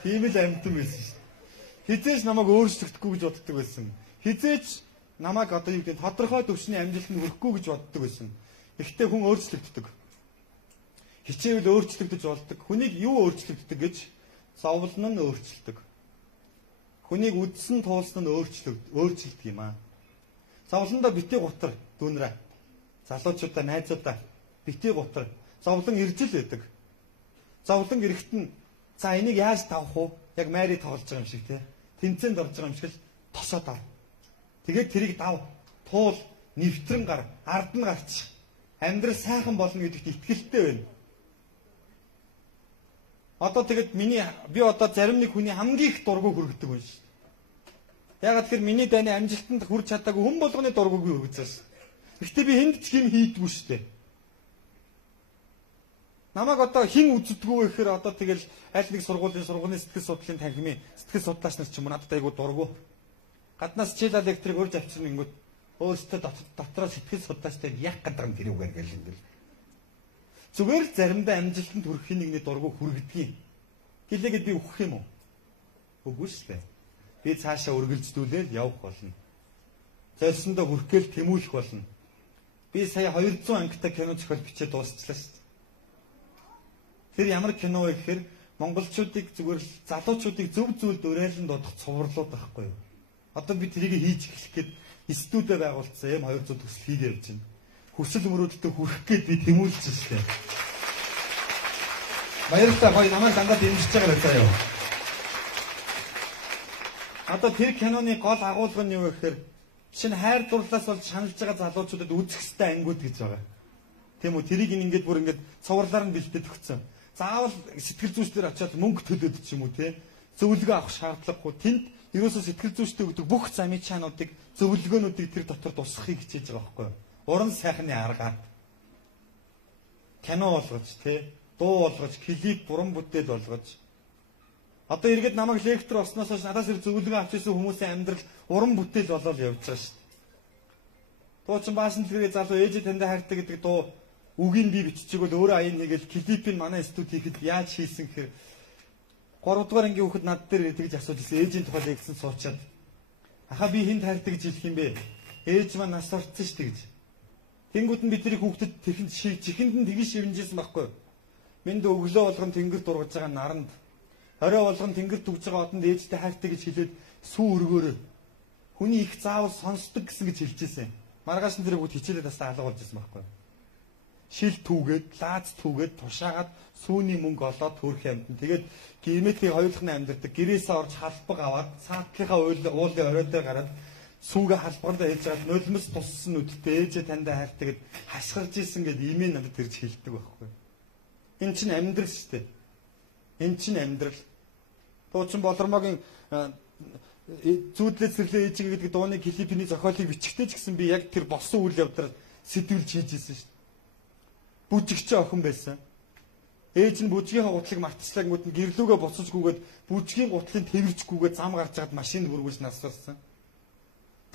Тийм л амьтан байсан шүү. Хизээч намайг өөрчлөгдөхгүй гэж боддог байсан. Хизээч намайг одоо юу гэдэг тодорхой төвчний амжилтанд хүрэхгүй гэж боддог байсан. Гэхдээ хүн өөрчлөгддөг. Хичээвэл өөрчлөгдөж болдог. Хүнийг юу өөрчлөгддөг гэж зовлон нь өөрчлөлдөг. Хүнийг үдсэн туулсан нь өөрчлөлдөг юм аа. Зовлондоо битгий гутар дүүнрээ. Залуучуудаа, найзуудаа битгий гутар. Зовлон иржил байдаг. Зовлон ирэхт нь за энийг яаж тавах вэ? Яг майрыг тоглож байгаа юм шиг те. Тэнцэнд орж байгаа юм шиг л тосоо тав. Тэгээд тэрийг дав. Туул, нэвтрэн гар, ард нь гарч. Амьдрал сайхан болно гэдэгт итгэлтэй байна. Одоо тэгээд би одоо зарим нэг хүний хамгийн их дургуй хүргэдэг байна шүү. Ягаад тэгэхээр миний дайны амжилтанд хүрч чадаагүй хүн болгоны дургуйг хүргэж шүү. Гэхдээ би хэнд ч юм хийдгүй шүү дээ. Намайг одоо хэн үздэггүй гэхээр одоо тэгэл аль нэг сургуулийн сэтгэл судлалын танхимын сэтгэл судлаач нар ч юм уу надад айгу дургуй. Гаднаас чийлал электрик урьж авчихсан ингэвэл өөрөөсөө дотроо сэтгэл судлаачтай яг гадаг юм тэрүүгээр гэл ингээл. Зүгээр л заримдаа амжилтанд хүрэхин нэгний дургуй хүргэдэг юм. Гэлээгээд би үхэх юм уу? Үгүй шүү дээ. Би цаашаа үргэлжлүүлээд явах болно. Зорьсондоо хүрэхгээл тэмүүлэх болно. Би сая 200 ангитай кино зохиол бичээд дуусчлаа шүү дээ. Тэр ямар кино вэ гэхээр монголчуудыг зүгээр л залуучуудыг зөв зөвлөд уриалан дуудах цувралууд байхгүй юу? Одоо би тэрийг хийж эхлэх гээд студио байгуулсан юм 200 төсөл хийгээд явж байна. Хүсэл мөрөөдөлтөд хүрэх гээд би тэмүүлж шээ. Баярлалаа гоё намайг дандаа дэмжиж байгаа заяа. Одоо тэр киноны гол агуулга нь юу вэ гэхээр чинь хайр дурлалаас болж шаналж байгаа залуучуудад үзэх ёстой ангиуд гэж байгаа. Тийм үү? Тэрийг ингээд бүр ингээд цувралаар нь бэлдээд өгсөн. Заавал сэтгэл зүйчдэр очиад мөнгө төлөөд ч юм уу те зөвлөгөө авах шаардлагагүй. Тэнд ерөөсөө сэтгэл зүйчтэй өгдөг бүх замын чаануудыг зөвлөгөөнүүдийг тэр дотор тусгахыг хичээж байгаа байхгүй юу? Уран сайхны аргаар кино болгож те дуу болгож клип буран бүтээл болгож одоо эргээд намайг лектор болсноос хойш надаас их зөвлөгөө авч ирсэн хүмүүсийн амьдрал уран бүтээл болоод явж байгаа шүү дээ. Дуучин баасан тэргээ залуу ээжээ таньда хайртай гэдэг дуу үгийг би биччихээг бол өөрөө аян нэгэл клипийг манай студи хийхэд яаж хийсэн гэхээр 3 дугаар ангийн хүүхэд над дээр тэгж асууж ирсэн ээжийн тухай лекцэн суучаад аха би хэнд хайртай гэж хэлэх юм бэ? Ээж маань нас орцсон ш тэгж. Тэнгүүд нь бидний хүүхдэд тэрхэнд чихэнд нь тэгж шивнэжсэн байхгүй юу? Минд өглөө болгон тэнгэр дургаж байгаа наранд орой болгон тэнгэр түгж байгаа одонд ээжтэй хайртай гэж хэлээд сүү өргөөрөө хүний их заавал сонсдог гэсэн гэж хэлжсэн. Маргааш нь тэр хүүхд хичээлээ тасаа алга болж ирсэн байхгүй юу? Шил түүгээд, лаац түүгээд, тушаагаад сүүний мөнгө олоод төрөх юмд. Тэгээд геометрийн хоёулахны амьдэрдэг гэрээсээ орж халбаг аваад цаатлынхаа уулын орой дээр гараад Сүүгээ халбарда ээж жаад нулимс туссан нүдтэй ээжээ таньда хайртай гэд хашгирж исэн гэд имээ надад тэрж хэлдэг байхгүй. Энэ чинь амьдрал шүү дээ. Энэ чинь амьдрал. Дуучин Болормогийн зүүдлээ цэрлээ ээжигээ гэдэг дууны клипний зохиолыг бичгтээ ч гэсэн би яг тэр болсон үйл явдлаар сэтгүүлж хийж ирсэн шүү дээ. Бүжигч охин байсан. Ээж нь бүжгийн гутлыг мартчихлаа гэмүүд нь гэрлүүгээ буцажгүйгээд бүжгийн гутлыг тэрвэрчгүйгээд зам гарч ягаад машинд бүргүүлж насварсан.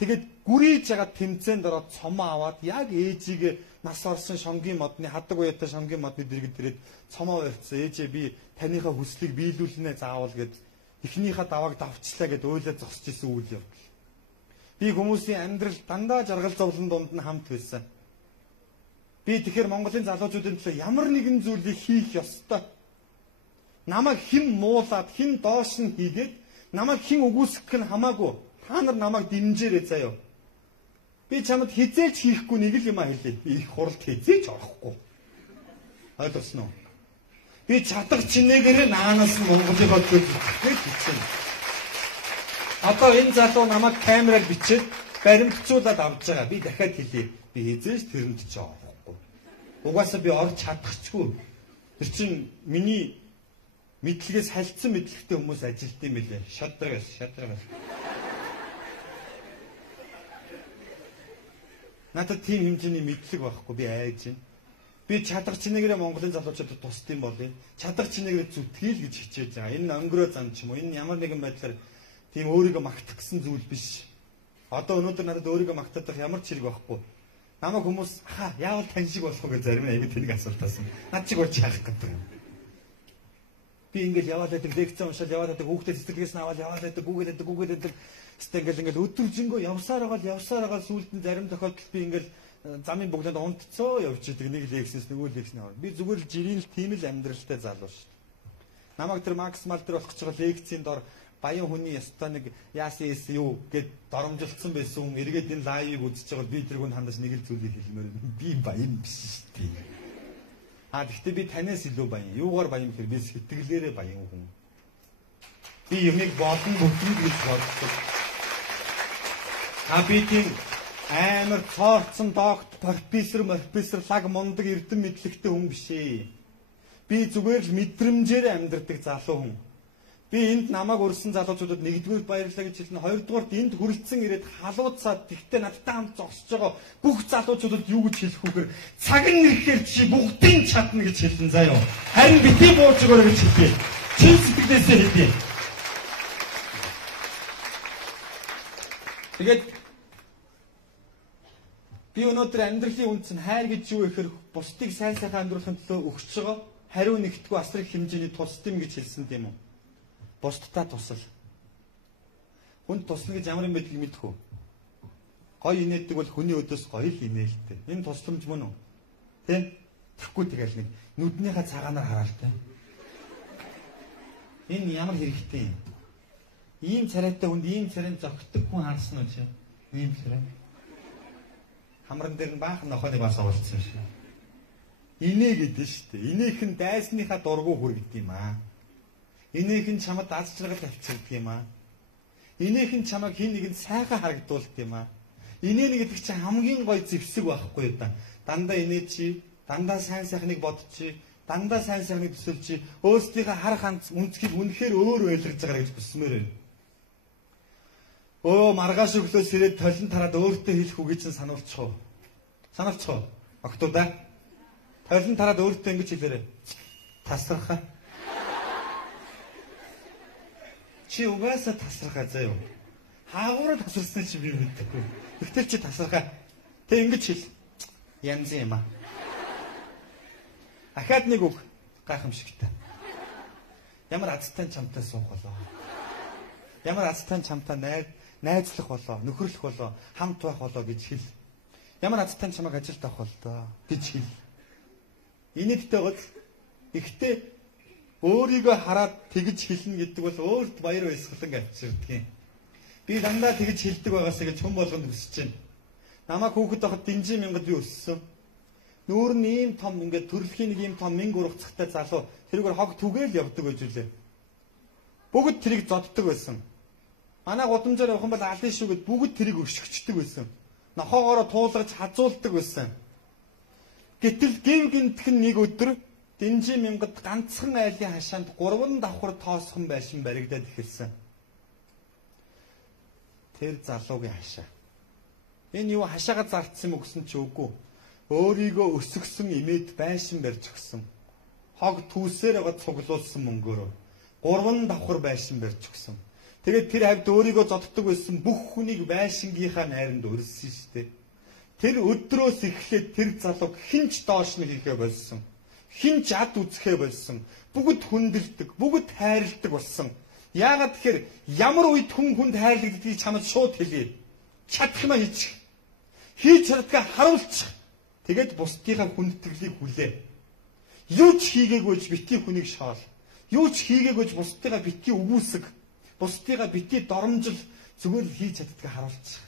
Тэгээд гүрийж ягаад тэмцээнд ороод цомоо аваад яг ээжигээ нас орсон шонгийн модны хадаг уяатай шонгийн модны дэргэд ирээд цомоо барьцсан. Ээжээ би таныхаа хүслийг биелүүлнэ заавал гэд эхнийхээ давааг давчлаа гэд ойлоо зогсож исэн үйл явдал. Би хүмүүсийн амьдрал дандаа жаргал зовлон донд нь хамт байсан. Би тэгэхээр Монголын залуучуудын төлөө ямар нэгэн зүйлийг хийх ёстой. Намайг хэн муулаад хэн доош нь хийгээд намайг хэн үгүйсгэх нь хамаагүй. Та нар намайг дэмжээрэй заяа. Би чамд хизээч хийхгүй нэг л юм хэлээ. Би их хуралд хизээч орохгүй. Ойлгосноо? Би чадах чинээгээр наанаас нь Монголыг олдвол бичсэн. Одоо энэ залуу намайг камераар бичээд баримтцуулаад авч байгаа. Би дахиад хэлье. Би хизээч тэрэнд ч орохгүй. Угаасаа би орж чадахчгүй. Тэр чинь миний мэдлэгээс хальцсан мэдлэгтэй хүмүүс ажилт юм билээ. Шадрагаас. Надад тийм хэмжээний мэдлэг байхгүй би айж байна. Би чадах чинээгээр Монголын залуучуудад тусдсан болъё. Чадах чинээгээр зүтгэл гэж хичээж байгаа. Энэ өнгөрөө зам ч юм уу. Энэ ямар нэгэн байдлаар тийм өөрийгөө магтах гэсэн зүйл биш. Одоо өнөөдөр надад өөрийгөө магтаадах ямар ч хэрэг байхгүй. Намайг хүмүүс яавал тань шиг болох вэ гэж зарим нэг тэнийг асуултаасан. Над чиг урьж яах гэдэг юм. Би ингээл яваад байдаг лекцэн уншаад яваад байдаг хүүхдэд цэцэрлэгээс нь аваад яваад байдаг гүүгээд ингээл өдөржингөө явсаар байгаа сүүлд нь зарим тохиолдолд би ингээл замын бүгдэнд унтцоо явж идэг нэг лекцээс нөгөө лекцний орно. Би зүгээр л жирийн л тийм л амьдралтай залуу шүү дээ. Намайг тэр Макс Малдер болох гэж байгаа лекцийн дор баян хүний ястаа нэг яасан юу гэд доромжилсан байсан хүн эргээд энэ лайвыг үзэж байгаа би тэргүүнд хандаж нэг л зүйлийг хэлмээр би баян биш шүү дээ. Гэхдээ би танаас илүү баян. Юугаар баян гэхээр би сэтгэлээрээ баян хүн. Би юмыг бодон бүгдийг гэж боддог. Би тийм амар цоорцсон доогт профессор лаг мундаг эрдэм мэдлэгтэй хүн биш ээ. Би зүгээр л мэдрэмжээр амьдардаг залуу хүн. Би энд намайг урьсан залуучуудад нэгдүгээр баярлалаа гэж хэлнэ. Хоёрдугаарт энд хүрэлцэн ирээд халууцаад тэгтээ надтай хамт зогсож байгаа бүх залуучуудад юу гэж хэлэх вүгээр цаг нь ирэхээр чи бүгдийг чадна гэж хэлсэн заяа. Харин бити бууж өгөөрэй гэж хэлээ. Чин сэтгэлээсээ хэлээ. Тэгээд би өнөөдөр амьдралын үндэс нь хайр гэж юу гэхээр бусдыг сайн сайхан амьдруулахын төлөө өгч байгаа хариу нэгтгүй асар их хэмжээний тусдим гэж хэлсэн тийм үү? Бусдтай тусал. Хүнд туслана гэж ямар юм байдгийг мэдэх үү? Гоё инээдэг бол хүний өдөөс гоё л инээлтэй. Энэ тусламж мөн үү? Тэ? Тэгэхгүй тэгэл нэг нүднийхээ цагаанаар харaalтай. Энэ ямар хэрэгтэй юм? Ийм царайтай хүнд ийм царайн зөгтөг хүн харсан уу чи? Ийм царай. Хамран дээр нь баахан нохойны бас оолцсон шүү. Инээ гэдэг шүү дээ. Инээх нь дайсныхаа дургу хүргэдэг юм аа. Инээх нь чамд аз жаргал авчирдаг юм аа. Инээх нь чамайг хин нэгэнд сайхан харагдуулдаг юм аа. Инээ гэдэг чинь хамгийн гоё зэвсэг байхгүй юу да. Дандаа инээ чи, дандаа сайн сайхныг бодчих, дандаа сайн сайхныг төсөлж, өөрсдийнхээ хар ханц үнцгийг үнэхээр өөр ойлгож байгаа гэж хүсмээр байна. Маргааш өглөөс ирээд толин тараад өөртөө хэлэх үгээ чинь сануулчих уу? Сануулчих уу? Октоудаа. Толин тараад өөртөө ингэж хэлээрэй. Тасархаа. Чи угаасаа тасархаа заяа. Хаагуур тасарсан чи би мэдхгүй. Тэгтэл чи тасархаа. Тэг ингэж хэл. Янз юм аа. Ахаад нэг үг гайхамшигтай. Ямар азтай чамтай суух болоо. Ямар азтай чамтай найзлах болоо, нөхөрлөх болоо, хамт байх болоо гэж хэл. Ямар азтай чамайг ажилд авах болоо гэж хэл. Инээдтэй гол ихтэй өөрийгөө хараад тэгж хэлнэ гэдэг бол өөрт баяр баясгалан авчирдаг юм. Би дандаа тэгж хэлдэг байгаасаа гэж хүн болгонд хүсэж байна. Намайг хүүхэд байхад динжин мянгад би өссөн. Нүүр нь ийм том ингээд төрөлхийн нэг ийм том минь ургацхтай залуу тэрүүгээр хог түгээл явдаг байж үлээ. Бүгд тэрийг зоддог байсан. Манай гудамжаар явах юм бол алын шүүгээд бүгд тэрийг өшгөчдөг байсан. Нохоогоороо туулгаж хазуулдаг байсан. Гэтэл гин гинтхэн нэг өдөр Дэнжи мянгад ганцхан айлын хашаанд 3 давхар тоосхон байшин баригдаад эхэлсэн. Тэр залуугийн хашаа. Энэ юу хашаага зарцсан юм гэсэн чи үгүй. Өөрийгөө өсгсөн имэд байшин барьж өгсөн. Хог түүсээр байгаа цуглуулсан мөнгөөрөө 3 давхар байшин барьж өгсөн. Тэгээд тэр хавьд өөрийгөө зодддог байсан бүх хүнийг байшингийнхаа найранд өрссөн штеп. Тэр өдрөөс эхлээд тэр залууг хинч доош нь хийхээ болсон. Хинч ад үзэхээ болсон. Бүгд хүндэлдэг, бүгд хайрладаг болсон. Яагаад тэгэхээр ямар үед хүнд хайрлагддгийг чамд шууд хэлье. Чадах юм хийчих. Хийж чаддгаа харуулчих. Тэгээд бусдынхаа хүндэтгэлийг хүлээ. Юу ч хийгээгүйж битгий хүнийг шоол. Юу ч хийгээгүйж бусдынхаа битгий өгүүлсэг. Бусдынхаа битгий доромжил зүгээр л хийж чаддгаа харуулчих.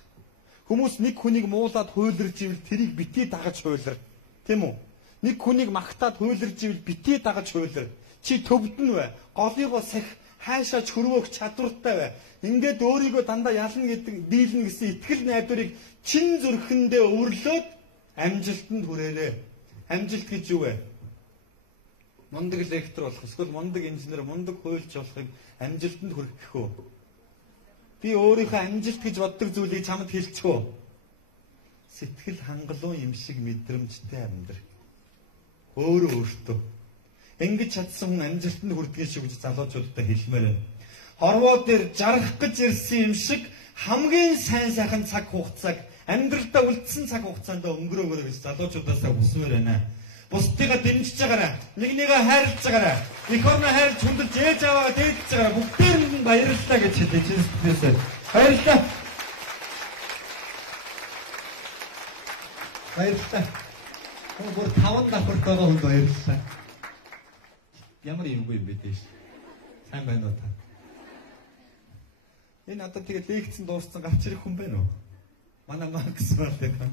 Хүмүүс нэг хүнийг муулаад хуйларж ивэл тэрийг битгий дагаж хуйлар. Тийм үү? Нэг хүнийг магтаад хуйларж ивэл битгий дагаж хуйлар. Чи төвдөн вэ? Голыгоо сах хайшаач хөрвөөх чадвартай вэ? Ингээд өөрийгөө дандаа ялна гэдэг дийлнэ гэсэн итгэл найдварыг чин зүрхэндээ өвөрлөөд амжилтанд хүрээрээ. Амжилт гэж юу вэ? Мундаг лектор болох, эсвэл мундаг инженер, мундаг хуульч болохыг амжилтанд хүрэх гэх үү? Би өөрийнхөө амжилт гэж боддог зүйлийг чамд хэлчихв. Сэтгэл хангалуун юм шиг мэдрэмжтэй амьдрах. Өөртөө. Ингэж чадсан хүн амжилтанд хүрдгийг шиг гэж залуучуудтай хэлмээр байна. Хорвоо дээр жаргах гэж ирсэн юм шиг хамгийн сайн сайхан цаг хугацааг амьдралдаа үлдсэн цаг хугацаанд өнгөрөөгөр гэж залуучуудаасаа хүсмээр байна. Бусдыгаа дэмжиж байгаарай. Нэг нэгээ хайрлаж байгаарай. Их орноо хайрлаж хүндэлж ээж аваа дээлж байгаарай. Бүгдээр нь баярлалаа гэж хэлж байна. Баярлалаа. Баярлалаа. Өөр 5 давхар байгаа хүнд баярлалаа. Ямар юмгүй юм бэ дээ. Сайн байна уу та? Энэ надад тэгээд лекцэн дууссан гарч ирэх хүн байна уу? Манай Макс байна.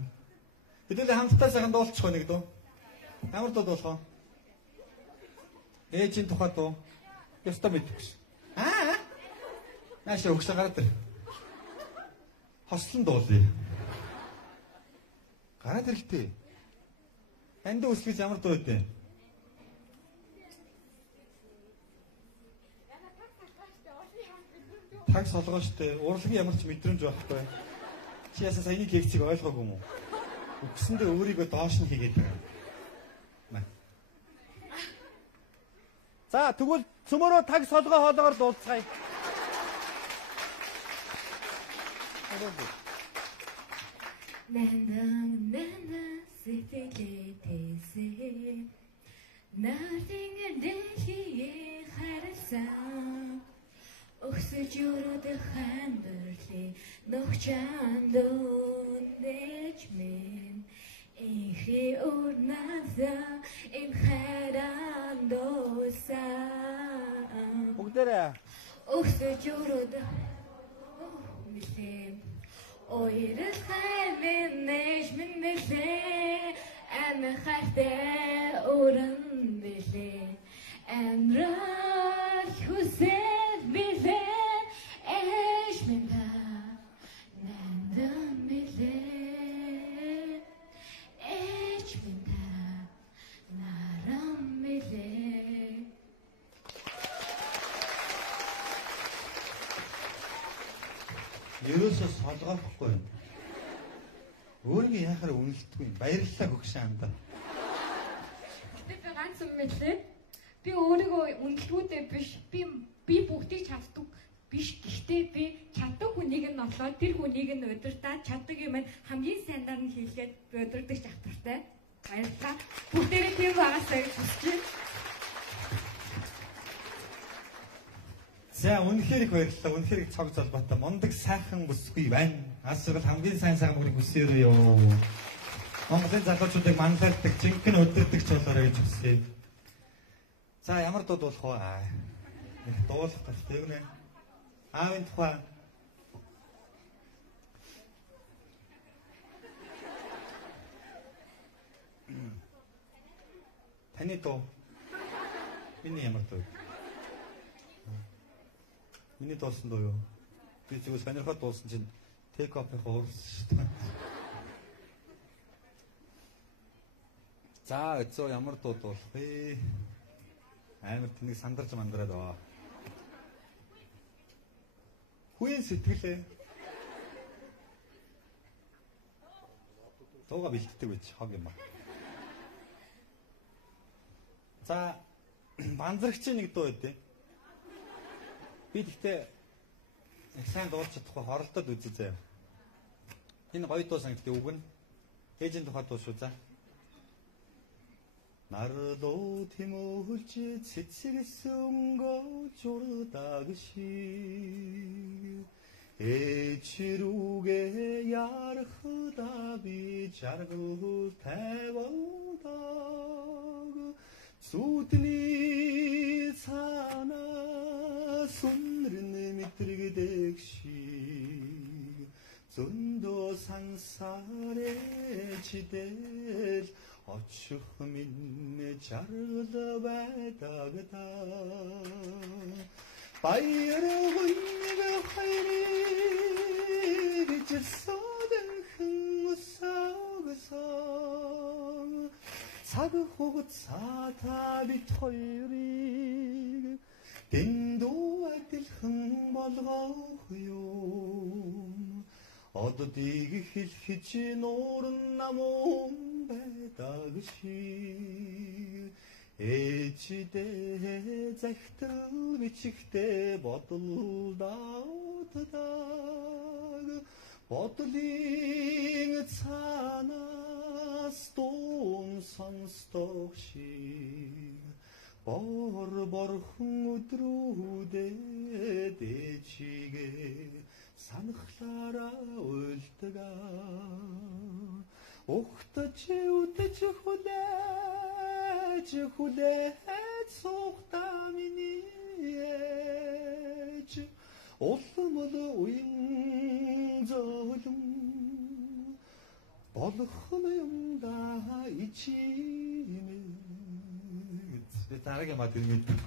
Хэдүүлээ хамтдаа сайхан дуулчих нэг дуу. Ямар дуу дуулах вэ? Ээжийн тухай дуу. Ястаа мэдвэш. Наашаа өгсөн гараад ир. Хослон дуулъя. Гараад ирэхтэй. Энд үсгэж ямар дуу вэ? Таг солгоо штэ. Урлагийн ямар ч мэдрэмж байхгүй. Чи ясаа саяны кексийг ойлгоогүй юм уу? Үгсэндээ өөрийгөө доош нь хийгээд байгаа. За тэгвэл цөмөрөө таг солгоо хоолоогоор дуулцгаая. Нэнэн сэтгэлээтэйсээ наадын дэлхий харсан өксөж өрөөд хандрлээ нөхчанд өнөж мен ихи урназа им харандоса бүгдээрээ өксөж өрөөд мэлээ ойрол хаймэн нэш мен мэлээ ам хайртай уран мэлээ амрах хүсэл мэлээ эш мен да нандам мэлээ эш мен да нарам мэлээ. Ерөөсөө солгоохгүй. Өөрийгөө яхаар үнэлдэггүй. Баярлалаа гөгшин андаа. Гэтэ би ганц юм мэлээ. Би өөрийгөө үнэлгүүдээ биш. Би бүгдийг чаддаг биш. Гэхдээ би чаддаг хүнийг нь олоод тэр хүнийг нь удирдаад чаддаг юм хамгийн сайнаар нь хийлгээд би удирдах чадвартай. Баярлалаа. Бүгдээрээ тийм байгаасаа гэж хүсэж байна. За үнэхээр их баярлалаа. Үнэхээр их цог залбаатай. Мундаг сайхан бүсгүй байна. Асуул хамгийн сайн сайхан мөрийг хүсээрээ ёо. Монголын залуучуудыг манлайлдаг, жинхэнэ өдөртөгч болоорой гэж хүсье. За ямар дуу болох вэ? Дуулах гэж тэгнэ. Аавын тухай. Таны дуу. Миний ямар дуу? Миний дуусан дуу юу? Би зүгээр сонирхоод дуулсан чинь take off-ийн хуурсан шүү дээ. За эцөө ямар дуу дуулах вэ? Амар тэнийг сандарч мандраад байгаа. Хүийн сэтгэлээ. Дууга бэлддэг байж хог юм ба. За банзрагчийн нэг дуу өгдөө. Би тэгтээ их сайн дуулж чадахгүй хоролдоод үзье заяа. Энэ гоё дуу санагддаг үг нь ээжийн тухай дуу шүү за. Нарлуу тимүүлж цэцэрсэн гоож урдагши ээчрүүгээ ярахда би жаргал тавиудаг зүудний цаана сүнрэн мэтрэгдэг шиг зөндөө сансарэ чидэл очих минь жаргал байдагтаа баяргүй нэг хайрыг жисодэн усагсан цаг хугацаатай бит хоёрыг дэндүү адилхан болгох юм оддыг хэлхэж нуурн намун байдаг шиг ээждээ захтал бичихтэй бодолдоотдаг бодлын цаанаас дуун сонсдог шиг бор борхон өдрүүдэд ээжигээ санахлаараа уйлдгаа ухтаж үдэж хүлээж сухтаа миний ээж улмал уян зөөлөн болох юм да ичимэд дараагийн мад юм мэддэг.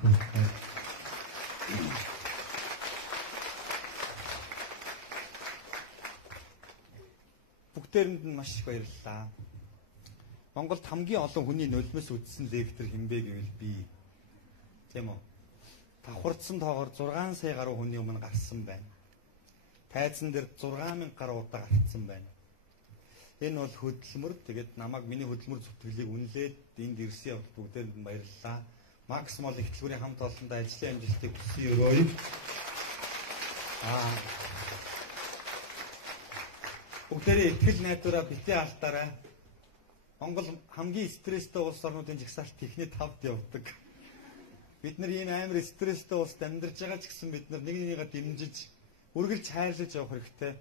Бүгдээрэнд нь маш их баярлалаа. Монголд хамгийн олон хүний нулимс үтсэн лектор хэмбэ гэвэл би. Тийм үү? Давхардсан тоогоор 6 сая гаруй хүний өмнө гарсан байна. Тайзан дээр 6000 гаруй удаа гарцсан байна. Энэ бол хөдөлмөр. Тэгээд намайг миний хөдөлмөр зүтгэлийг үнэлээд энд ирсэн явдал бүгдээрэнд нь баярлалаа. Макс Мол их төлбөрийн хамт олондоо ажлын амжилтыг хүсье өрөөе. Бүгдээрээ ихтгэл найдвараа битээ алдаарай. Монгол хамгийн стресстэй улс орнуудын жагсаалт техний тавд явдаг. Бид нар ийм амар стресстэй улсад амьдарч байгаа ч гэсэн бид нар нэг нэгээ дэмжиж, үргэлж хайрлаж явах хэрэгтэй.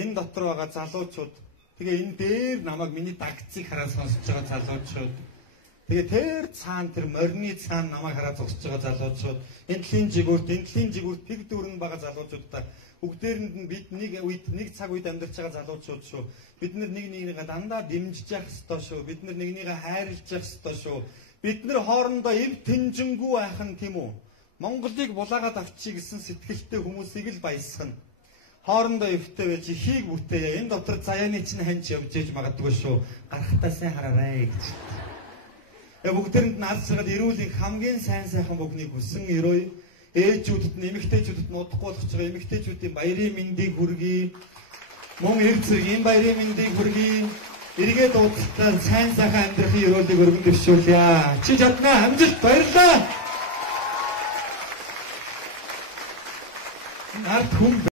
Энэ дотор байгаа залуучууд, тэгээ энэ дээр намайг миний дагцыг хараад сонсож байгаа залуучууд, тэгээ тэр цаана тэр морины цаана намайг хараад зогсож байгаа залуучууд, энэ тлийн жигүүрт пиг дүүрэн байгаа залуучуудаа бүгдээрэнд нь бид нэг цаг үед амьдарч байгаа залуучууд шүү. Бид нар нэг нэгнийгээ дандаа дэмжиж явах ёстой шүү. Бид нар нэг нэгээ хайрлаж явах ёстой шүү. Бид нар хоорондоо эв тэнжингүй байх нь тийм үү? Монголыг булаагаад авчий гэсэн сэтгэлтэй хүмүүсийг л баясгана. Хоорондоо эвтэй байж ихийг бүтээе. Энэ дотор заяаны чинь ханьж явж ээж магадгүй шүү. Гарахтаа сайн хараарай гэж. Бүгдээрэнд нь алс сараад эрүүлийн хамгийн сайхан бүхнийг хүсэн өрөөе. Ээжүүдэд нь эмэгтэйчүүдэд нь удахгүй болгож байгаа эмэгтэйчүүдийн баярын мэндийг хүргэе. Мөн эр зэргийн баярын мэндийг хүргэе. Эргээд уудтаа сайн сайхан амьдрахын өрөөлийг өргөн дэвшүүлье. Чи чадна амжилт баярлалаа. Нарт хүм